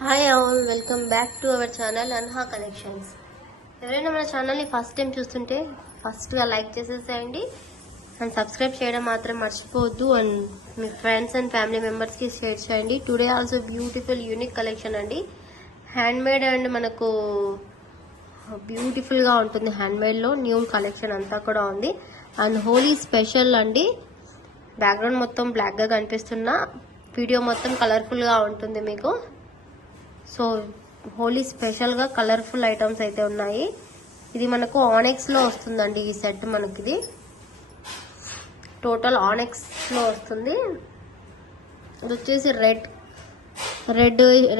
Hi all, welcome back to our channel Anha collections. ఎవరైనా మన ఛానల్ని ఫస్ట్ టైం చూస్తుంటే ఫస్ట్గా లైక్ చేసేసేయండి అండ్ సబ్స్క్రైబ్ చేయడం మాత్రం మర్చిపోవద్దు. And me friends and family మెంబర్స్కి షేర్ చేయండి. Today also beautiful unique collection అండి. హ్యాండ్మేడ్ అండ్ మనకు బ్యూటిఫుల్గా ఉంటుంది. హ్యాండ్మేడ్లో న్యూ కలెక్షన్ అంతా కూడా ఉంది. అండ్ హోలీ స్పెషల్ అండి. బ్యాక్గ్రౌండ్ మొత్తం బ్లాక్గా కనిపిస్తున్న వీడియో మొత్తం కలర్ఫుల్గా ఉంటుంది మీకు. సో హోలీ స్పెషల్గా కలర్ఫుల్ ఐటమ్స్ అయితే ఉన్నాయి. ఇది మనకు ఆనెక్స్లో వస్తుందండి. ఈ సెట్ మనకి ఇది టోటల్ ఆనెక్స్లో వస్తుంది. ఇది వచ్చేసి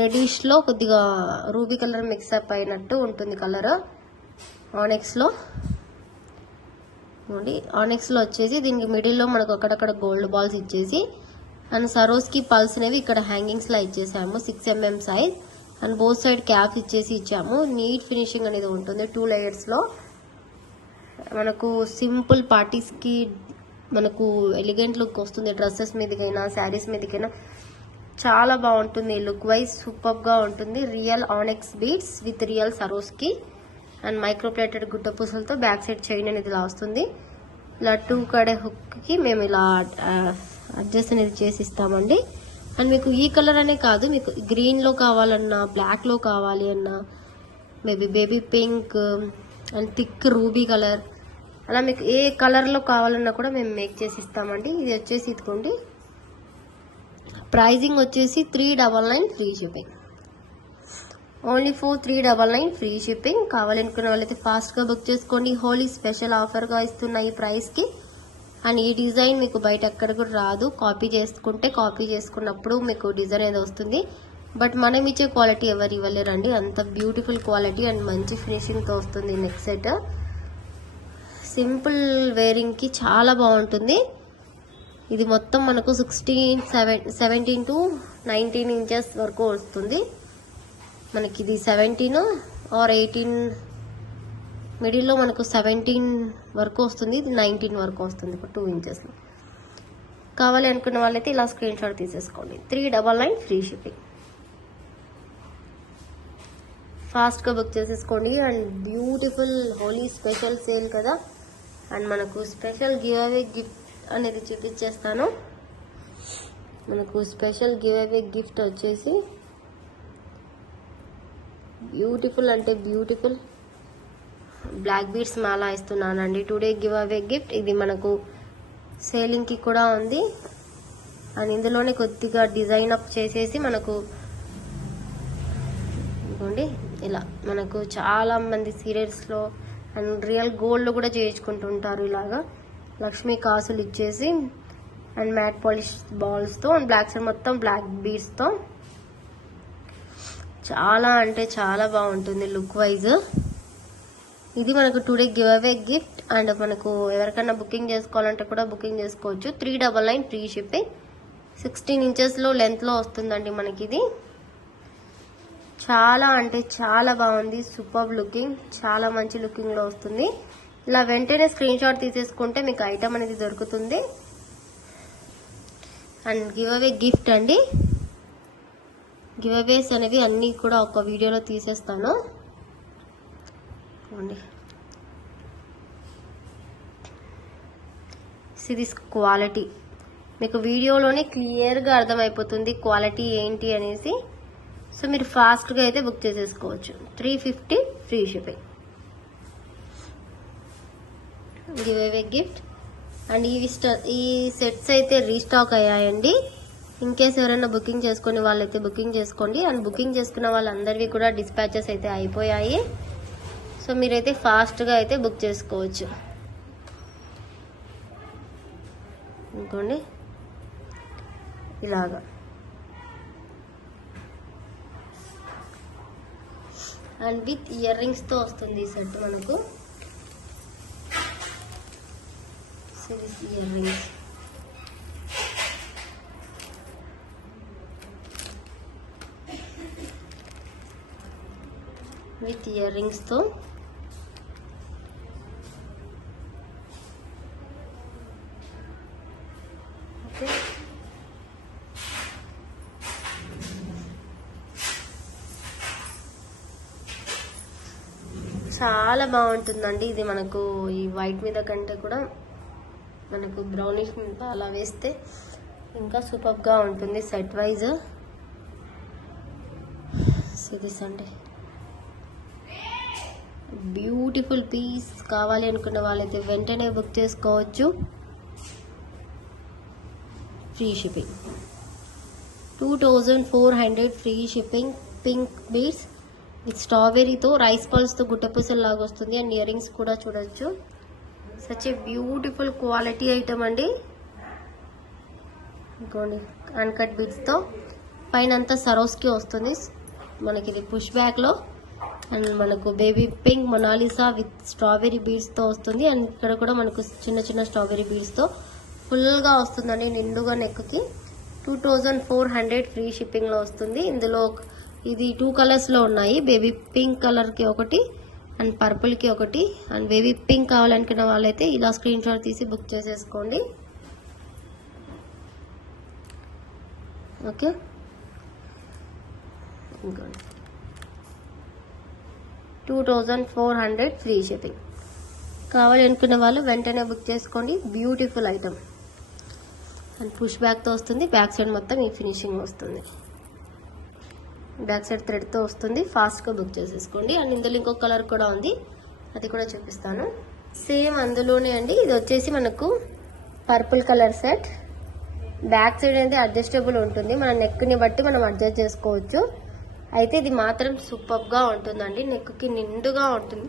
రెడిష్లో కొద్దిగా రూబీ కలర్ మిక్సప్ అయినట్టు ఉంటుంది కలర్ ఆనెక్స్లో. ఆనెక్స్లో వచ్చేసి దీనికి మిడిల్లో మనకు అక్కడక్కడ గోల్డ్ బాల్స్ ఇచ్చేసి అండ్ సరోస్కి పల్స్ అనేవి ఇక్కడ హ్యాంగింగ్స్లో ఇచ్చేసాము. 6 mm size and both side cap ఇచ్చేసి ఇచ్చాము. నీట్ ఫినిషింగ్ అనేది ఉంటుంది 2 layers-లో. మనకు సింపుల్ పార్టీస్కి మనకు ఎలిగెంట్ లుక్ వస్తుంది. డ్రెస్సెస్ మీదకైనా శారీస్ మీదకైనా చాలా బాగుంటుంది. లుక్ వైజ్ సూపర్గా ఉంటుంది. Real onyx beads with real Swarovski and microplated గుట్ట పూసలతో బ్యాక్ సైడ్ చైన్ అనేది ఇలా వస్తుంది. ఇలా 2 కడే హుక్కి మేము ఇలా అడ్జస్ట్ అనేది చేసి ఇస్తామండి. అండ్ మీకు ఈ కలర్ అనే కాదు, మీకు గ్రీన్లో కావాలన్నా బ్లాక్లో కావాలి అన్నా maybe baby pink and thick ruby colour అలా మీకు ఏ కలర్లో కావాలన్నా కూడా మేము మేక్ చేసి ఇస్తామండి. ఇది వచ్చేసి ఇదిగోండి. ప్రైజింగ్ వచ్చేసి 399 free shipping. Only for 399 free shipping. కావాలనుకున్న వాళ్ళైతే ఫాస్ట్గా బుక్ చేసుకోండి. హోలీ స్పెషల్ ఆఫర్గా ఇస్తున్న ఈ ప్రైస్కి. అండ్ ఈ డిజైన్ మీకు బయట ఎక్కడ కూడా రాదు. కాపీ చేసుకున్నప్పుడు మీకు డిజైన్ అనేది వస్తుంది. బట్ మనం ఇచ్చే క్వాలిటీ ఎవరు ఇవ్వలేరండి. అంత బ్యూటిఫుల్ క్వాలిటీ అండ్ మంచి ఫినిషింగ్తో వస్తుంది నెక్ సెట్. సింపుల్ వేరింగ్కి చాలా బాగుంటుంది. ఇది మొత్తం మనకు 17 to 19 inches వరకు వస్తుంది. మనకి ఇది 17 or 18 మిడిల్లో మనకు 17 వరకు వస్తుంది. ఇది 19 వరకు వస్తుంది. ఇప్పుడు 2 inchesలో కావాలి అనుకున్న వాళ్ళైతే ఇలా స్క్రీన్ షాట్ తీసేసుకోండి. 399 ఫ్రీ షిప్పింగ్. ఫాస్ట్గా బుక్ చేసేసుకోండి. And beautiful Holi special sale కదా. అండ్ మనకు స్పెషల్ గివ్ అవే గిఫ్ట్ అనేది చూపించేస్తాను. మనకు స్పెషల్ గివ్ అవే గిఫ్ట్ వచ్చేసి బ్యూటిఫుల్ అంటే బ్యూటిఫుల్ బ్లాక్ బీడ్స్ మాలా ఇస్తున్నానండి. Today giveaway gift. ఇది మనకు సేలింగ్కి కూడా ఉంది. అండ్ ఇందులోనే కొద్దిగా డిజైన్ అప్ చేసేసి మనకు ఇదిగోండి ఇలా మనకు చాలా మంది సీరియల్స్లో అండ్ రియల్ గోల్డ్ కూడా చేయించుకుంటుంటారు. ఇలాగా లక్ష్మీ కాసులు ఇచ్చేసి అండ్ మ్యాట్ పాలిష్ బాల్స్తో అండ్ బ్లాక్ సైడ్ మొత్తం బ్లాక్ బీడ్స్తో చాలా అంటే చాలా బాగుంటుంది లుక్ వైజ్. ఇది మనకు today giveaway gift. And మనకు ఎవరికైనా బుకింగ్ చేసుకోవాలంటే కూడా బుకింగ్ చేసుకోవచ్చు. 399 ఫ్రీ షిప్పింగ్. 16 inchesలో లెంత్లో వస్తుందండి మనకి. ఇది చాలా అంటే చాలా బాగుంది. సూపర్ లుకింగ్, చాలా మంచి లుకింగ్లో వస్తుంది. ఇలా వెంటనే స్క్రీన్ షాట్ తీసేసుకుంటే మీకు ఐటమ్ అనేది దొరుకుతుంది. అండ్ గివ్ అవే గిఫ్ట్ అండి. గివ్ అవేస్ అనేవి అన్నీ కూడా ఒక వీడియోలో తీసేస్తాను. ఇది క్వాలిటీ మీకు వీడియోలోనే క్లియర్గా అర్థమైపోతుంది క్వాలిటీ ఏంటి అనేసి. సో మీరు ఫాస్ట్గా అయితే బుక్ చేసేసుకోవచ్చు. 350 free shipping. Give away gift. And ఈ సెట్స్ అయితే రీస్టాక్ అయ్యాయండి. ఇన్ కేస్ ఎవరైనా బుకింగ్ చేసుకునే వాళ్ళైతే బుకింగ్ చేసుకోండి. అండ్ బుకింగ్ చేసుకున్న వాళ్ళందరివి కూడా డిస్పాచెస్ అయితే అయిపోయాయి. సో మీరైతే ఫాస్ట్గా అయితే బుక్ చేసుకోవచ్చు. ఇంకోండి ఇలాగా అండ్ విత్ ఇయర్ రింగ్స్తో వస్తుంది ఈ సెట్ మనకు. ఇయర్ రింగ్స్ విత్ ఇయర్ రింగ్స్తో చాలా బాగుంటుందండి. ఇది మనకు ఈ వైట్ మీద కంటే కూడా మనకు బ్రౌనిష్ మీద అలా వేస్తే ఇంకా సూపర్గా ఉంటుంది సెట్ వైజ్. సిరీస్ అండి, బ్యూటిఫుల్ పీస్. కావాలి అనుకున్న వాళ్ళైతే వెంటనే బుక్ చేసుకోవచ్చు. Free shipping, 2400 free shipping. Pink beads with స్ట్రాబెర్రీతో రైస్ పల్స్తో గుట్టపూసలు లాగా వస్తుంది. అండ్ ఇయర్ రింగ్స్ కూడా చూడొచ్చు. Such a beautiful quality item అండి. ఇంకోండి అన్కట్ బీడ్స్తో పైన అంతా సరోస్కి వస్తుంది. మనకి ఇది పుష్ బ్యాక్లో. అండ్ మనకు baby pink Mona Lisa with strawberry బీడ్స్తో వస్తుంది. అండ్ ఇక్కడ కూడా మనకు చిన్న చిన్న స్ట్రాబెర్రీ బీడ్స్తో ఫుల్గా వస్తుందండి నిండుగా నెక్కి. 2400 ఫ్రీ షిప్పింగ్లో వస్తుంది. ఇందులో ఇది 2 కలర్స్లో ఉన్నాయి. బేబీ పింక్ కలర్కి ఒకటి అండ్ పర్పుల్కి ఒకటి. అండ్ బేబీ పింక్ కావాలనుకున్న వాళ్ళైతే ఇలా స్క్రీన్ షాట్ తీసి బుక్ చేసేసుకోండి. ఓకే, ఇంకోండి 2400 ఫ్రీ షిప్పింగ్. కావాలి అనుకున్న వాళ్ళు వెంటనే బుక్ చేసుకోండి. Beautiful item. అండ్ పుష్ బ్యాక్తో వస్తుంది. బ్యాక్ సైడ్ మొత్తం ఈ ఫినిషింగ్ వస్తుంది. బ్యాక్ సైడ్ థ్రెడ్తో వస్తుంది. ఫాస్ట్గా బుక్ చేసేసుకోండి. అండ్ ఇందులో ఇంకొక కలర్ కూడా ఉంది, అది కూడా చూపిస్తాను. సేమ్ అందులోనే అండి. ఇది వచ్చేసి మనకు purple colour set. Back side అయితే అడ్జస్టబుల్ ఉంటుంది. మన నెక్ని బట్టి మనం అడ్జస్ట్ చేసుకోవచ్చు. అయితే ఇది మాత్రం సూపర్గా ఉంటుందండి. నెక్కి నిండుగా ఉంటుంది.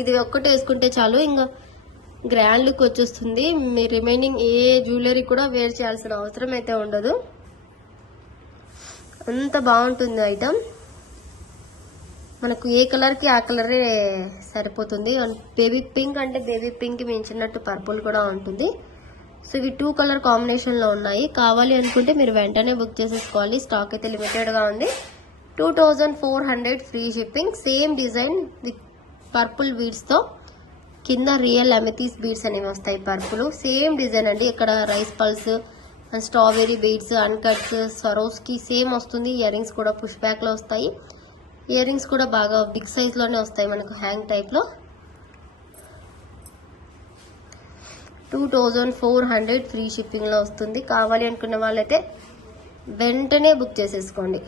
ఇది ఒక్కటి వేసుకుంటే చాలు, ఇంకా గ్రాండ్ లుక్ వచ్చేస్తుంది. మీ రిమైనింగ్ ఏ జ్యువెలరీ కూడా వేర్ చేయాల్సిన అవసరం అయితే ఉండదు. అంత బాగుంటుంది ఐటమ్. మనకు ఏ కలర్కి ఆ కలరే సరిపోతుంది. బేబీ పింక్ అంటే బేబీ పింక్ మించినట్టు పర్పుల్ కూడా ఉంటుంది. సో ఇవి 2 కలర్ కాంబినేషన్లో ఉన్నాయి. కావాలి అనుకుంటే మీరు వెంటనే బుక్ చేసేసుకోవాలి. స్టాక్ అయితే లిమిటెడ్గా ఉంది. 2400 free shipping. Same design with purple బీడ్స్తో కింద రియల్ అమెథీస్ బీడ్స్ అనేవి వస్తాయి. పర్పుల్ సేమ్ డిజైన్ అండి. ఇక్కడ rice pearls and strawberry beads, అన్కట్స్, Swarovski same వస్తుంది. ఇయర్ రింగ్స్ కూడా పుష్ బ్యాక్లో వస్తాయి. ఇయర్ రింగ్స్ కూడా బాగా బిగ్ సైజ్లోనే వస్తాయి మనకు హ్యాంగ్ టైప్లో. 2400 ఫ్రీ షిప్పింగ్లో వస్తుంది. కావాలి అనుకున్న వాళ్ళైతే వెంటనే బుక్ చేసేసుకోండి.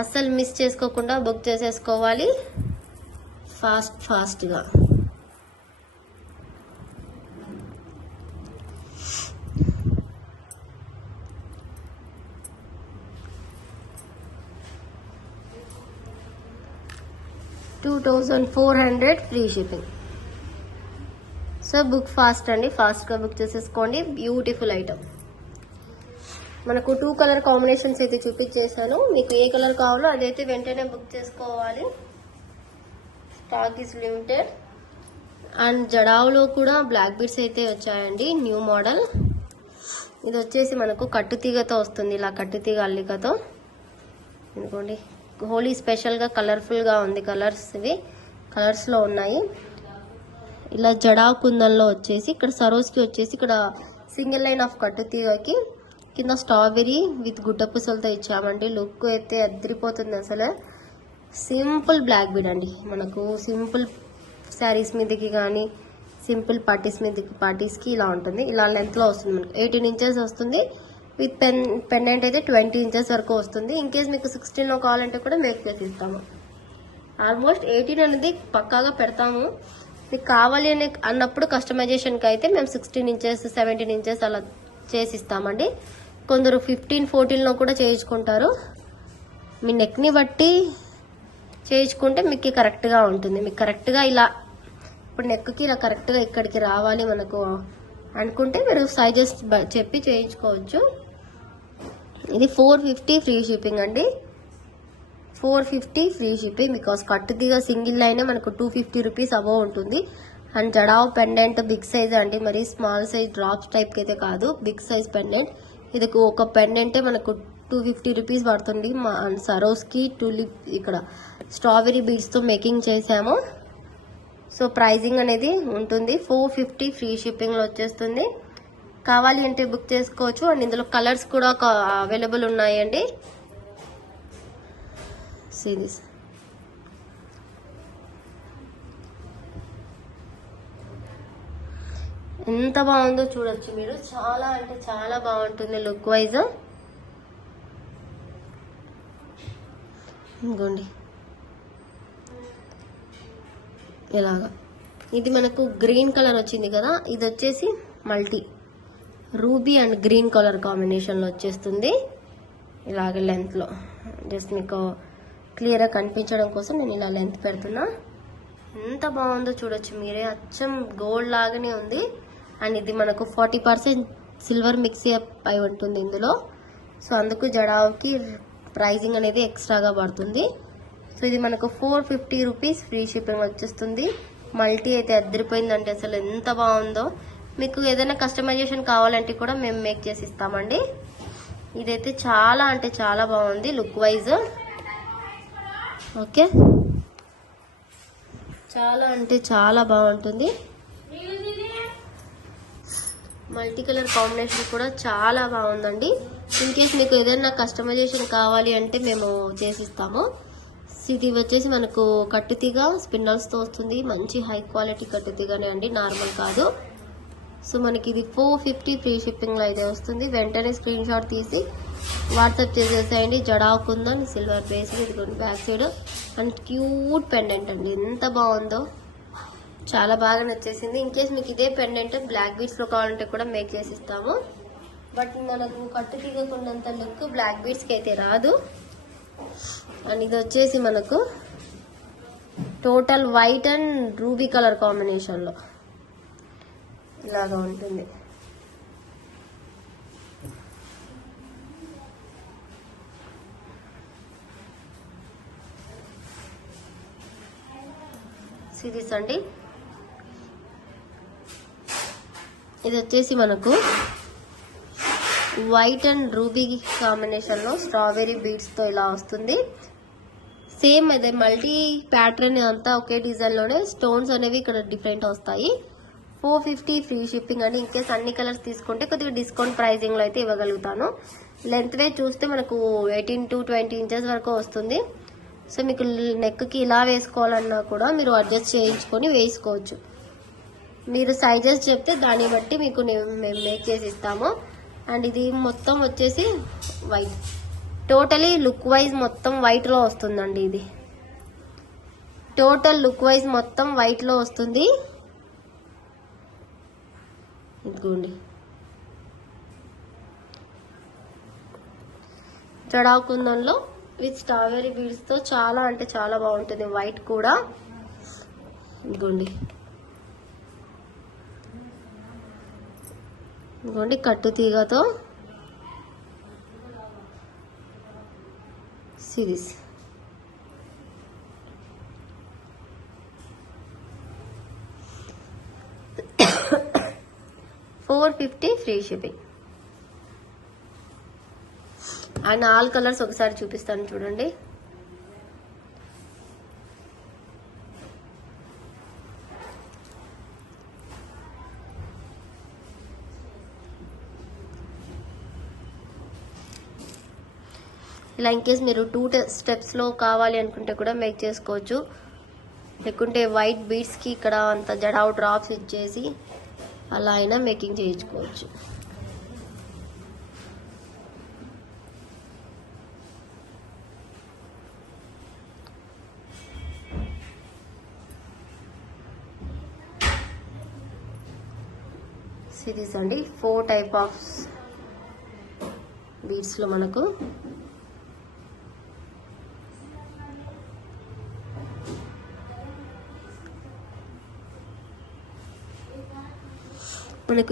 అస్సలు మిస్ చేసుకోకుండా బుక్ చేసేసుకోవాలి ఫాస్ట్గా. $2,400 free shipping. So book fast అండి, ఫాస్ట్గా బుక్ చేసేసుకోండి. Beautiful item. మనకు 2 కలర్ కాంబినేషన్స్ అయితే చూపించేసాను. మీకు ఏ కలర్ కావాలో అదైతే వెంటనే బుక్ చేసుకోవాలి. Stock is limited. అండ్ జడావులో కూడా బ్లాక్ బీడ్స్ అయితే వచ్చాయండి, న్యూ మోడల్. ఇది వచ్చేసి మనకు కట్టుతీగతో వస్తుంది, ఇలా కట్టుతీగ అల్లికతో. అనుకోండి హోలీ స్పెషల్గా కలర్ఫుల్గా ఉంది. కలర్స్ ఇవి కలర్స్లో ఉన్నాయి. ఇలా జడావు కుందన్లో వచ్చేసి ఇక్కడ సరోస్కి వచ్చేసి ఇక్కడ సింగిల్ లైన్ ఆఫ్ కట్టుతీగకి కింద స్ట్రాబెర్రీ విత్ గుడ్డపూసలతో ఇచ్చామండి. లుక్ అయితే అదిరిపోతుంది అసలు. సింపుల్ బ్లాక్ బీడ్ అండి. మనకు సింపుల్ శారీస్ మీదకి కానీ సింపుల్ పార్టీస్కి ఇలా ఉంటుంది. ఇలా లెంత్లో వస్తుంది. మనకు 18 ఇంచెస్ వస్తుంది. విత్ పెండెంట్ అయితే 20 ఇంచెస్ వరకు వస్తుంది. ఇన్ కేస్ మీకు 16లో కావాలంటే కూడా మేక్ చేసి ఇస్తాము. ఆల్మోస్ట్ 18 అనేది పక్కాగా పెడతాము. మీకు కావాలి అన్నప్పుడు కస్టమైజేషన్కి అయితే మేము 16 ఇంచెస్ 17 ఇంచెస్ అలా చేసి ఇస్తామండి. కొందరు 15, 14లో కూడా చేయించుకుంటారు. మీ నెక్ని బట్టి చేయించుకుంటే మీకు కరెక్ట్గా ఉంటుంది. మీకు కరెక్ట్గా ఇలా ఇప్పుడు నెక్కి ఇలా కరెక్ట్గా ఇక్కడికి రావాలి మనకు అనుకుంటే మీరు సైజెస్ చెప్పి చేయించుకోవచ్చు. ఇది 450 ఫ్రీ షిప్పింగ్ అండి. 450 ఫ్రీ షిప్పింగ్. బికాస్ కట్టుదిగా సింగిల్ లైనే మనకు 250 రూపీస్ అబవ్ ఉంటుంది. And jadau pendant big size అండి, మరి స్మాల్ సైజ్ డ్రాప్స్ టైప్కి అయితే కాదు, బిగ్ సైజ్ పెండెంట్. ఇది ఒక పెండెంటే మనకు 250 రూపీస్ పడుతుంది. సరోస్కి టూలిప్ ఇక్కడ స్ట్రాబెర్రీ బీడ్స్తో మేకింగ్ చేసాము. సో ప్రైజింగ్ అనేది ఉంటుంది. 450 ఫ్రీ షిప్పింగ్లో వచ్చేస్తుంది. కావాలి అంటే బుక్ చేసుకోవచ్చు. అండ్ ఇందులో కలర్స్ కూడా అవైలబుల్ ఉన్నాయండి. సిరీస్ ఎంత బాగుందో చూడొచ్చు మీరు. చాలా అంటే చాలా బాగుంటుంది లుక్ వైజ్. ఇంకోండి ఇలాగా. ఇది మనకు గ్రీన్ కలర్ వచ్చింది కదా, ఇది వచ్చేసి multi ruby and green colour కాంబినేషన్లో వచ్చేస్తుంది. ఇలాగ లెంత్లో జస్ట్ మీకు క్లియర్గా కనిపించడం కోసం నేను ఇలా లెంత్ పెడుతున్నా. ఎంత బాగుందో చూడొచ్చు మీరే. అచ్చం గోల్డ్ లాగానే ఉంది. అండ్ ఇది మనకు 40% సిల్వర్ మిక్సీ అయి ఉంటుంది ఇందులో. సో అందుకు జడావ్కి ప్రైజింగ్ అనేది ఎక్స్ట్రాగా పడుతుంది. సో ఇది మనకు 450 రూపీస్ ఫ్రీ షిప్పింగ్ వచ్చేస్తుంది. మల్టీ అయితే అద్దరిపోయిందంటే అసలు ఎంత బాగుందో. మీకు ఏదైనా కస్టమైజేషన్ కావాలంటే కూడా మేము మేక్ చేసి ఇస్తామండి. ఇదైతే చాలా అంటే చాలా బాగుంది లుక్ వైజ్. ఓకే, చాలా అంటే చాలా బాగుంటుంది. మల్టీ కలర్ కాంబినేషన్ కూడా చాలా బాగుందండి. ఇన్ కేస్ మీకు ఏదైనా కస్టమైజేషన్ కావాలి అంటే మేము చేసిస్తాము. ఇది వచ్చేసి మనకు కట్టుతీగ స్పిన్నల్స్తో వస్తుంది. మంచి హై క్వాలిటీ కట్టుతీగనే అండి, నార్మల్ కాదు. సో మనకి ఇది 450 ఫ్రీ షిప్పింగ్లో అయితే వస్తుంది. వెంటనే స్క్రీన్ షాట్ తీసి వాట్సాప్ చేసేసేయండి. జడావ్ కుందన్ సిల్వర్ బేస్, ఇది back side and cute pendant అండి. ఎంత బాగుందో, చాలా బాగా నచ్చేసింది. ఇన్ కేస్ మీకు ఇదే పెండెంట్ బ్లాక్ బీడ్స్లో కావాలంటే కూడా మేక్ చేసి ఇస్తాము. బట్ మనకు కట్టు తీగకున్నంత లుక్ బ్లాక్ బీడ్స్కి అయితే రాదు. అండ్ ఇది వచ్చేసి మనకు total white and ruby colour కాంబినేషన్లో ఇలాగా ఉంటుంది. సిరీస్ అండి. ఇది వచ్చేసి మనకు వైట్ అండ్ రూబీ కాంబినేషన్లో స్ట్రాబెర్రీ బీడ్స్తో ఇలా వస్తుంది. సేమ్ అదే మల్టీ ప్యాటర్న్ అంతా ఒకే డిజైన్లోనే స్టోన్స్ అనేవి ఇక్కడ డిఫరెంట్ వస్తాయి. 450 ఫ్రీ షిప్పింగ్ అండి. ఇన్కేస్ అన్ని కలర్స్ తీసుకుంటే కొద్దిగా డిస్కౌంట్ ప్రైజింగ్లో అయితే ఇవ్వగలుగుతాను. లెంత్ వే చూస్తే మనకు 18 to 20 ఇంచెస్ వరకు వస్తుంది. సో మీకు నెక్కి ఇలా వేసుకోవాలన్నా కూడా మీరు అడ్జస్ట్ చేయించుకొని వేసుకోవచ్చు. మీరు సైజెస్ చెప్తే దాన్ని బట్టి మీకు మేము మేక్ చేసి ఇస్తాము. అండ్ ఇది మొత్తం వచ్చేసి వైట్, టోటలీ లుక్ వైజ్ మొత్తం వైట్లో వస్తుందండి. ఇది టోటల్ లుక్ వైజ్ మొత్తం వైట్లో వస్తుంది. ఇదిగోండి జడావ్ కుందన్లో విత్ స్ట్రాబెర్రీ బీడ్స్తో చాలా అంటే చాలా బాగుంటుంది. వైట్ కూడా ఇదిగోండి, ఇదిగోండి కట్టు తీగతో series. $450 free shipping. And all colours ఒకసారి చూపిస్తాను చూడండి. ఇలా ఇన్కేస్ మీరు 2 స్టెప్స్లో కావాలి అనుకుంటే కూడా మేక్ చేసుకోవచ్చు. లేకుంటే వైట్ బీడ్స్కి ఇక్కడ అంత జడావ్ డ్రాప్స్ ఇచ్చేసి అలా అయినా మేకింగ్ చేయించుకోవచ్చు. సిరీస్ అండి. 4 టైప్ ఆఫ్ బీడ్స్లో మనకు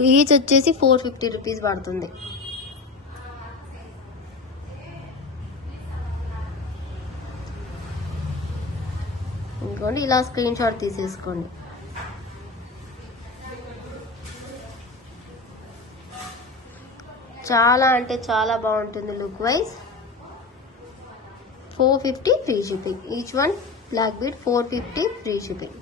ఈచ్ వచ్చేసి 450 రూపీస్ పడుతుంది. ఇంకోండి ఇలా స్క్రీన్ షాట్ తీసేసుకోండి. చాలా అంటే చాలా బాగుంటుంది look wise. 450 free shipping. Each one black bead 450 free shipping.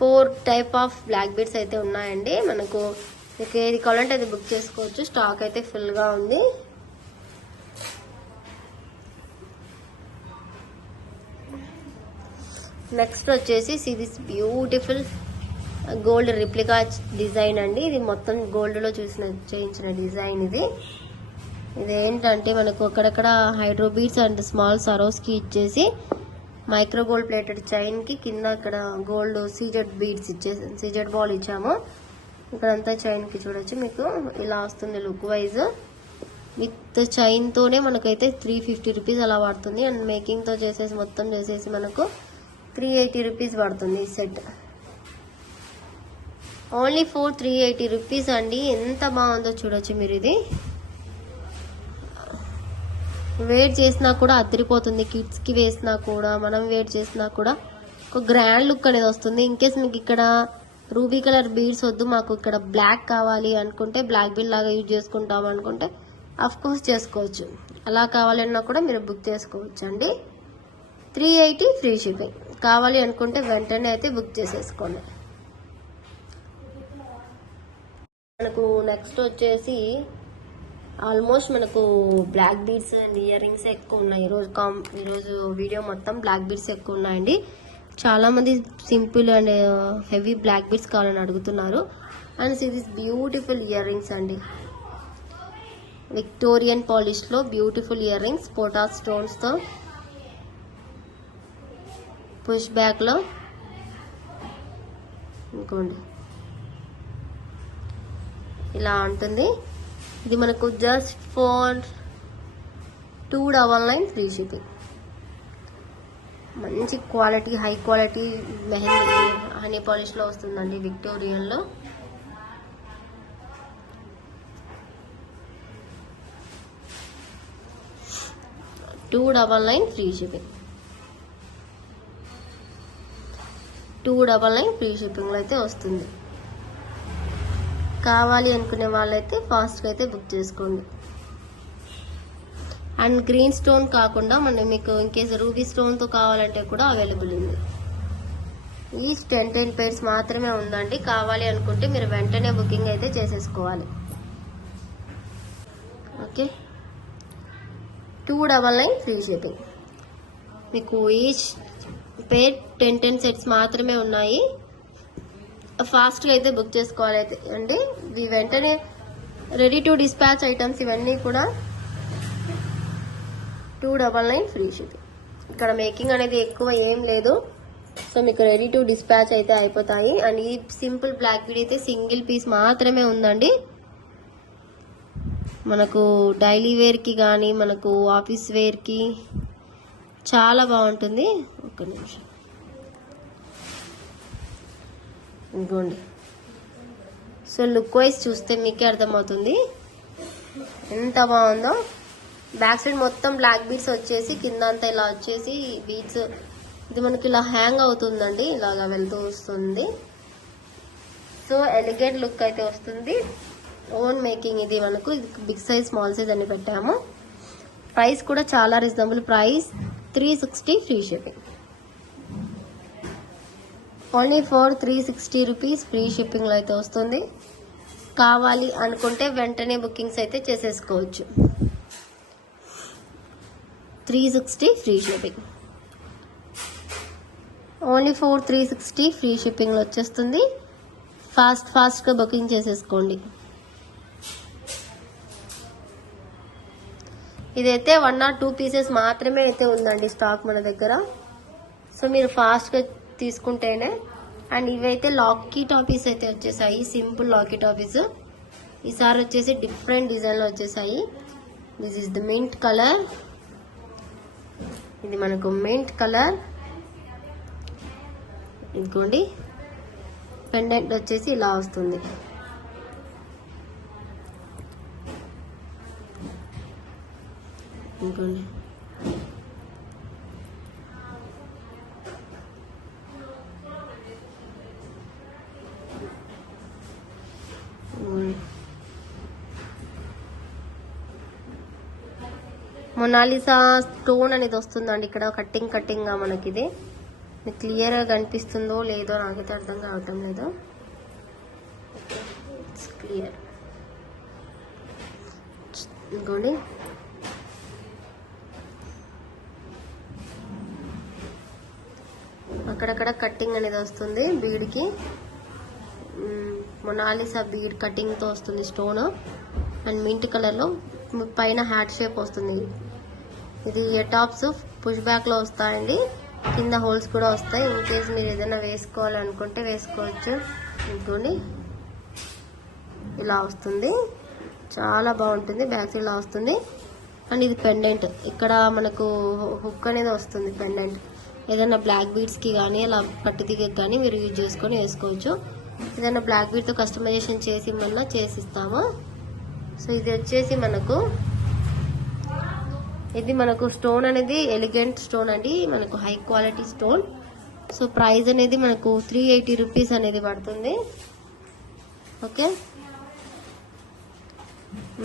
Four type of black beads అయితే ఉన్నాయండి మనకు. మీకు ఏది కావాలంటే అది బుక్ చేసుకోవచ్చు. స్టాక్ అయితే ఫుల్గా ఉంది. నెక్స్ట్ వచ్చేసి this beautiful gold replica design అండి. ఇది మొత్తం గోల్డ్ లో చేయించిన డిజైన్ ఇది. ఇదేంటంటే మనకు అక్కడక్కడ hydro beads and small Soros కి ఇచ్చేసి మైక్రో గోల్డ్ ప్లేటెడ్ చైన్ కి కింద ఇక్కడ గోల్డ్ సీజెడ్ బీడ్స్ ఇచ్చేసి సీజెడ్ బాల్ ఇచ్చాము. ఇక్కడంతా చైన్ కి చూడొచ్చు మీకు ఇలా వస్తుంది లుక్ వైజ్. విత్ చైన్ తోనే మనకైతే 350 రూపీస్ అలా పడుతుంది. అండ్ మేకింగ్ తో చేసేసి మొత్తం చేసేసి మనకు 380 రూపీస్ పడుతుంది ఈ సెట్. ఓన్లీ ఫర్ 380 రూపీస్ అండి. ఎంత బాగుందో చూడొచ్చు మీరు. ఇది వేట్ చేసినా కూడా అదిరిపోతుంది. కిడ్స్ కి వేసినా కూడా మనం వేట్ చేసినా కూడా ఒక గ్రాండ్ లుక్ అనేది వస్తుంది. ఇన్ కేస్ మీకు ఇక్కడ రూబీ కలర్ బీడ్స్ వద్దు, మాకు ఇక్కడ బ్లాక్ కావాలి అనుకుంటే, బ్లాక్ బీడ్ లాగా యూజ్ చేసుకుంటాం అనుకుంటే అఫ్ కోర్స్ చేసుకోవచ్చు. అలా కావాలన్నా కూడా మీరు బుక్ చేసుకోవచ్చు అండి. 380 ఫ్రీ షిప్పింగ్. కావాలి అనుకుంటే వెంటనే అయితే బుక్ చేసేసుకోండి. మనకు నెక్స్ట్ వచ్చేసి ఆల్మోస్ట్ మనకు black beads and earrings ఎక్కువ ఉన్నాయి. ఈరోజు వీడియో మొత్తం బ్లాక్ బీడ్స్ ఎక్కువ ఉన్నాయండి. చాలా మంది simple and heavy black beads కావాలని అడుగుతున్నారు. And this beautiful earrings అండి. విక్టోరియన్ పాలిష్ లో బ్యూటిఫుల్ ఇయర్ రింగ్స్ పోటా స్టోన్స్ తో పుష్ బ్యాక్ లో ఇంకోండి ఇలా ఉంటుంది. ఇది మనకు జస్ట్ ఫర్ 299 ఫ్రీ షిప్పింగ్. మంచి quality high quality mehndi honey polish లో వస్తుందండి విక్టోరియన్ లో. $299 ఫ్రీ షిప్పింగ్. 299 ఫ్రీ షిప్పింగ్ లో అయితే వస్తుంది. కావాలి అనుకునే వాళ్ళైతే ఫాస్ట్గా అయితే బుక్ చేసుకోండి. అండ్ గ్రీన్ స్టోన్ కాకుండా మీకు ఇన్కేస్ రూబీ స్టోన్తో కావాలంటే కూడా అవైలబుల్ ఉంది. ఈచ్ 10 pairs మాత్రమే ఉందండి. కావాలి అనుకుంటే మీరు వెంటనే బుకింగ్ అయితే చేసేసుకోవాలి. Okay, 299 free shipping. మీకు ఈచ్ పేర్ 10 సెట్స్ మాత్రమే ఉన్నాయి. ఫాస్ట్గా అయితే బుక్ చేసుకోవాలి అయితే అండి. ఇది వెంటనే రెడీ టు డిస్పాచ్ ఐటమ్స్ ఇవన్నీ కూడా 299 ఫ్రీ షిప్పింగ్. ఇక్కడ మేకింగ్ అనేది ఎక్కువ ఏం లేదు. సో మీకు రెడీ టు డిస్పాచ్ అయితే అయిపోతాయి. అండ్ ఈ సింపుల్ బ్లాక్ బీడ్ అయితే సింగిల్ పీస్ మాత్రమే ఉందండి. మనకు డైలీ వేర్కి కానీ మనకు ఆఫీస్ వేర్కి చాలా బాగుంటుంది. ఒక్క నిమిషం ఇంకోండి. సో లుక్ వైజ్ చూస్తే మీకే అర్థమవుతుంది ఎంత బాగుందో. బ్యాక్ సైడ్ మొత్తం బ్లాక్ బీడ్స్ వచ్చేసి కింద అంతా ఇలా వచ్చేసి బీడ్స్ ఇది మనకి ఇలా హ్యాంగ్ అవుతుందండి. ఇలాగా వెళ్తూ వస్తుంది. సో ఎలిగెంట్ లుక్ అయితే వస్తుంది. ఓన్ మేకింగ్ ఇది. మనకు బిగ్ సైజ్ స్మాల్ సైజ్ అని పెట్టాము. ప్రైస్ కూడా చాలా reasonable price. 360 free shipping. Only for 360 rupees free shipping లో అయితే వస్తుంది. కావాలి అనుకుంటే వెంటనే బుకింగ్స్ అయితే చేసేసుకోవచ్చు. 360 free shipping. Only for 360 free shipping లో వచ్చేస్తుంది. ఫాస్ట్ గా బుకింగ్ చేసేసుకోండి. ఇదైతే 1 or 2 పీసెస్ మాత్రమే అయితే ఉందండి స్టాక్ మన దగ్గర. సో మీరు ఫాస్ట్ గా తీసుకుంటేనే. అండ్ ఇవైతే లాకీ టాపీస్ అయితే వచ్చేసాయి. సింపుల్ లాకీ టాపీస్. ఈసారి వచ్చేసి డిఫరెంట్ డిజైన్ లో వచ్చేసాయి. This is the mint colour. ఇది మనకు మింట్ కలర్. ఇంకోండి పెండెంట్ వచ్చేసి ఇలా వస్తుంది. ఇంకోండి మొనాలిసా స్టోన్ అనేది వస్తుందండి ఇక్కడ కట్టింగ్ గా మనకి. ఇది మీకు క్లియర్ గా కనిపిస్తుందో లేదో నాకైతే అర్థం కావటం లేదు. క్లియర్. ఇంకోండి అక్కడక్కడ కట్టింగ్ అనేది వస్తుంది బీడ్కి. మొనాలిసా బీడ్ కటింగ్తో వస్తుంది స్టోన్. అండ్ మింట్ కలర్లో పైన హ్యాట్ షేప్ వస్తుంది. ఇది ఇయర్ టాప్స్ పుష్ బ్యాక్లో వస్తాయండి. కింద హోల్స్ కూడా వస్తాయి. ఇన్ కేస్ మీరు ఏదైనా వేసుకోవాలనుకుంటే వేసుకోవచ్చు. ఇంకోండి ఇలా వస్తుంది, చాలా బాగుంటుంది. బ్యాక్ సైడ్ ఇలా వస్తుంది. అండ్ ఇది పెండెంట్. ఇక్కడ మనకు హుక్ అనేది వస్తుంది. పెండెంట్ ఏదైనా బ్లాక్ బీడ్స్కి కానీ అలా పట్టు దిగకి కానీ మీరు యూజ్ చేసుకొని వేసుకోవచ్చు. ఏదైనా బ్లాక్ బీడ్తో కస్టమైజేషన్ చేసి ఇమ్మన్నా చేసిస్తాము. సో ఇది వచ్చేసి ఇది మనకు స్టోన్ అనేది ఎలిగెంట్ స్టోన్ అండి, మనకు high quality stone. So price అనేది మనకు 380 రూపీస్ అనేది పడుతుంది. ఓకే,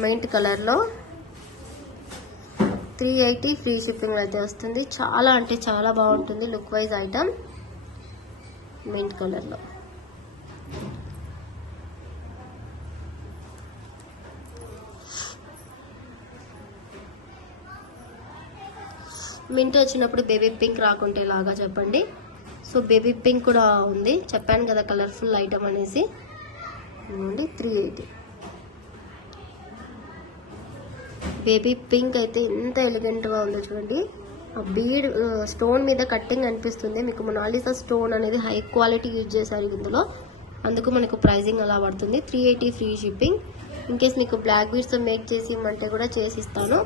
మింట్ కలర్లో 380 ఫ్రీ షిప్పింగ్ అయితే వస్తుంది. చాలా అంటే చాలా బాగుంటుంది లుక్ వైజ్ ఐటమ్. మింట్ కలర్లో మింట్ వచ్చినప్పుడు బేబీ పింక్ రాకుంటే లాగా చెప్పండి. సో బేబీ పింక్ కూడా ఉంది, చెప్పాను కదా కలర్ఫుల్ ఐటమ్ అనేసి. 380 బేబీ పింక్ అయితే ఎంత ఎలిగెంట్గా ఉందో చూడండి. ఆ బీడ్ స్టోన్ మీద కట్టింగ్ అనిపిస్తుంది. మీకు మొనాలిసా స్టోన్ అనేది హై క్వాలిటీ యూజ్ చేశారు ఇందులో, అందుకు మనకు ప్రైజింగ్ అలా పడుతుంది. 380 ఫ్రీ షిప్పింగ్. ఇన్ కేస్ మీకు బ్లాక్ బీడ్స్ మేక్ చేసి ఇమ్మంటే కూడా చేసిస్తాను.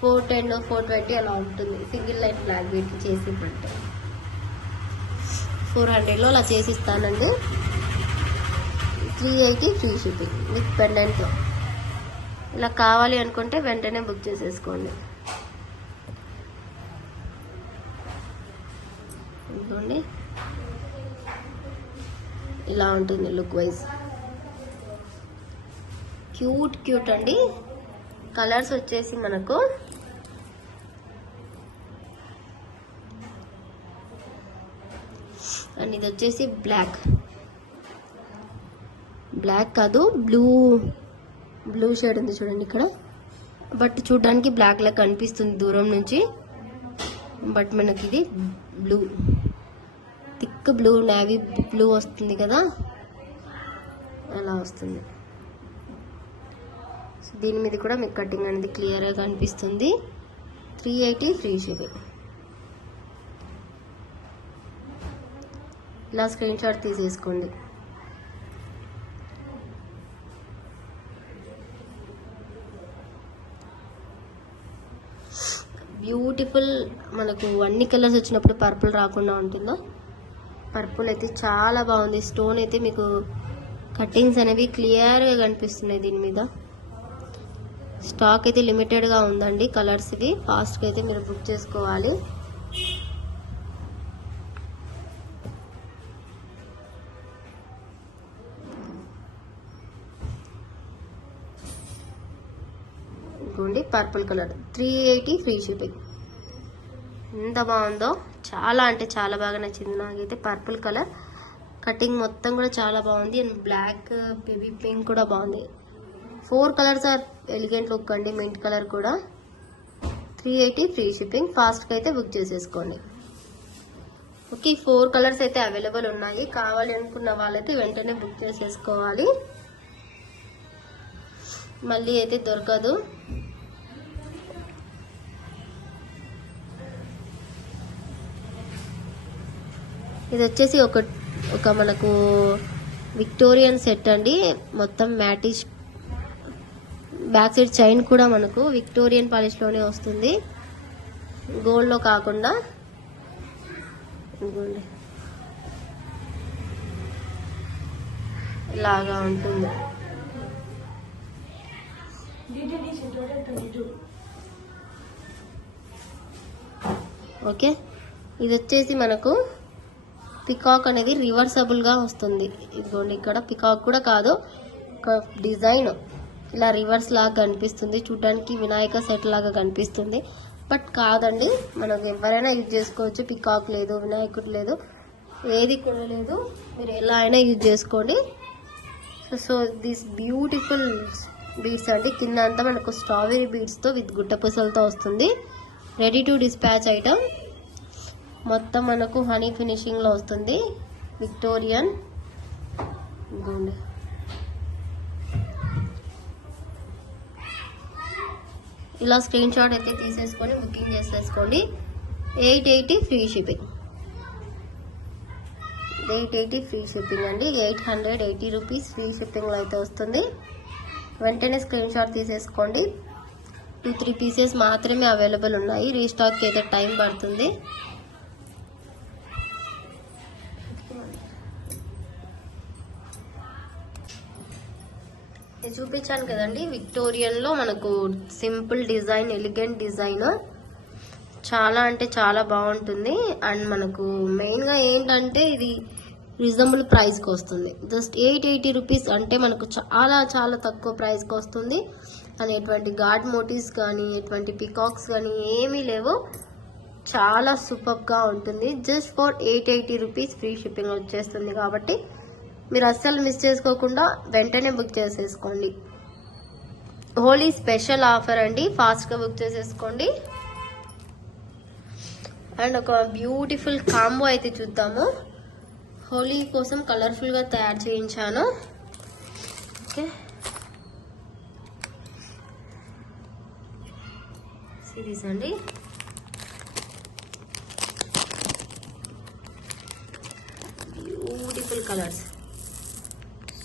410 420 అలా ఉంటుంది. సింగిల్ లైన్ బ్లాక్ బీడ్ చేసి ఇమ్మంటే 400లో అలా చేసిస్తానండి. 380 ఫ్రీ షిప్పింగ్ విత్ పెండెంట్లో. ఇలా కావాలి అనుకుంటే వెంటనే బుక్ చేసేసుకోండి. ఇదిగోండి ఇలా ఉంటుంది లుక్ వైజ్. క్యూట్ అండి. కలర్స్ వచ్చేసి మనకు అండ్ ఇది వచ్చేసి బ్లాక్ కాదు, బ్లూ షేడ్ ఉంది చూడండి ఇక్కడ. బట్ చూడడానికి బ్లాక్ లా కనిపిస్తుంది దూరం నుంచి, బట్ మనకి ఇది థిక్ బ్లూ, నేవీ బ్లూ వస్తుంది కదా, అలా వస్తుంది. సో దీని మీద కూడా మీకు కటింగ్ అనేది క్లియర్గా కనిపిస్తుంది. 380 ఫ్రీ షిప్పింగ్. ఇలా స్క్రీన్ షాట్ తీసేసుకోండి. బ్యూటిఫుల్. మనకు అన్ని కలర్స్ వచ్చినప్పుడు పర్పుల్ రాకుండా ఉంటుందో. పర్పుల్ అయితే చాలా బాగుంది. స్టోన్ అయితే మీకు కటింగ్స్ అనేవి క్లియర్గా కనిపిస్తున్నాయి దీని మీద. స్టాక్ అయితే లిమిటెడ్గా ఉందండి కలర్స్కి. ఫాస్ట్గా అయితే మీరు బుక్ చేసుకోవాలి. ఇదిగోండి పర్పుల్ కలర్ 380 ఫ్రీ షిప్పింగ్. ఎంత బాగుందో, చాలా అంటే చాలా బాగా నచ్చింది నాకైతే. పర్పుల్ కలర్ కటింగ్ మొత్తం కూడా చాలా బాగుంది. అండ్ బ్లాక్, బేబీ పింక్ కూడా బాగుంది. 4 కలర్స్ ఆర్ ఎలిగెంట్ లుక్ అండి. మింట్ కలర్ కూడా 380 ఫ్రీ షిప్పింగ్. ఫాస్ట్గా అయితే బుక్ చేసేసుకోండి. ఓకే, 4 కలర్స్ అయితే అవైలబుల్ ఉన్నాయి. కావాలి అనుకున్న వాళ్ళైతే వెంటనే బుక్ చేసేసుకోవాలి, మళ్ళీ అయితే దొరకదు. ఇది వచ్చేసి ఒక మనకు విక్టోరియన్ సెట్ అండి. మొత్తం మ్యాటిష్. బ్యాక్ సైడ్ చైన్ కూడా మనకు విక్టోరియన్ పాలిష్లోనే వస్తుంది, గోల్డ్లో కాకుండా. ఇలాగా ఉంటుంది. ఓకే, ఇది వచ్చేసి మనకు పికాక్ అనేది రివర్సబుల్గా వస్తుంది. ఇదిగోండి ఇక్కడ పికాక్ కూడా కాదు, ఒక డిజైన్ ఇలా రివర్స్ లాగా కనిపిస్తుంది. చూడడానికి వినాయక సెట్ లాగా కనిపిస్తుంది, బట్ కాదండి. మనకు ఎవరైనా యూజ్ చేసుకోవచ్చు. పికాక్ లేదు, వినాయకుడు లేదు, ఏది కూడా లేదు. మీరు ఎలా అయినా యూజ్ చేసుకోండి. సో దిస్ బ్యూటిఫుల్ బీడ్స్ అండి. కింద అంతా మనకు స్ట్రాబెరీ బీడ్స్తో విత్ గుట్ట పూసలతో వస్తుంది. Ready to dispatch item. మొత్తం మనకు హనీ ఫినిషింగ్ లో వస్తుంది. Victorian gold. ఇలా స్క్రీన్ షాట్ అయితే తీసేసుకొని బుకింగ్ చేసేసుకోండి. 880 ఫ్రీ షిప్పింగ్. 880 ఫ్రీ షిప్పింగ్ అండి. 880 రూపీస్ ఫ్రీ షిప్పింగ్లో అయితే వస్తుంది. వెంటనే స్క్రీన్ షాట్ తీసేసుకోండి. 2-3 పీసెస్ మాత్రమే అవైలబుల్ ఉన్నాయి. రీస్టాక్కి అయితే టైం పడుతుంది. ఇది చూపించాను కదండి, విక్టోరియన్లో మనకు సింపుల్ డిజైన్, ఎలిగెంట్ డిజైన్, చాలా అంటే చాలా బాగుంటుంది. అండ్ మనకు మెయిన్గా ఏంటంటే ఇది రీజనబుల్ ప్రైస్కి వస్తుంది. జస్ట్ 880 రూపీస్ అంటే మనకు చాలా చాలా తక్కువ ప్రైస్కి వస్తుంది. అని ఎటువంటి గాడ్ మోటివ్స్ కానీ ఎటువంటి పికాక్స్ కానీ ఏమీ లేవు. చాలా సూపర్గా ఉంటుంది. Just for 880 rupees free shipping వచ్చేస్తుంది. కాబట్టి మీరు అస్సలు మిస్ చేసుకోకుండా వెంటనే బుక్ చేసేసుకోండి. హోలీ స్పెషల్ ఆఫర్ అండి, ఫాస్ట్గా బుక్ చేసేసుకోండి. అండ్ ఒక బ్యూటిఫుల్ కాంబో అయితే చూద్దాము. హోలీ కోసం కలర్ఫుల్గా తయారు చేయించాను. ఓకే, సిరీస్ అండి. Beautiful colours,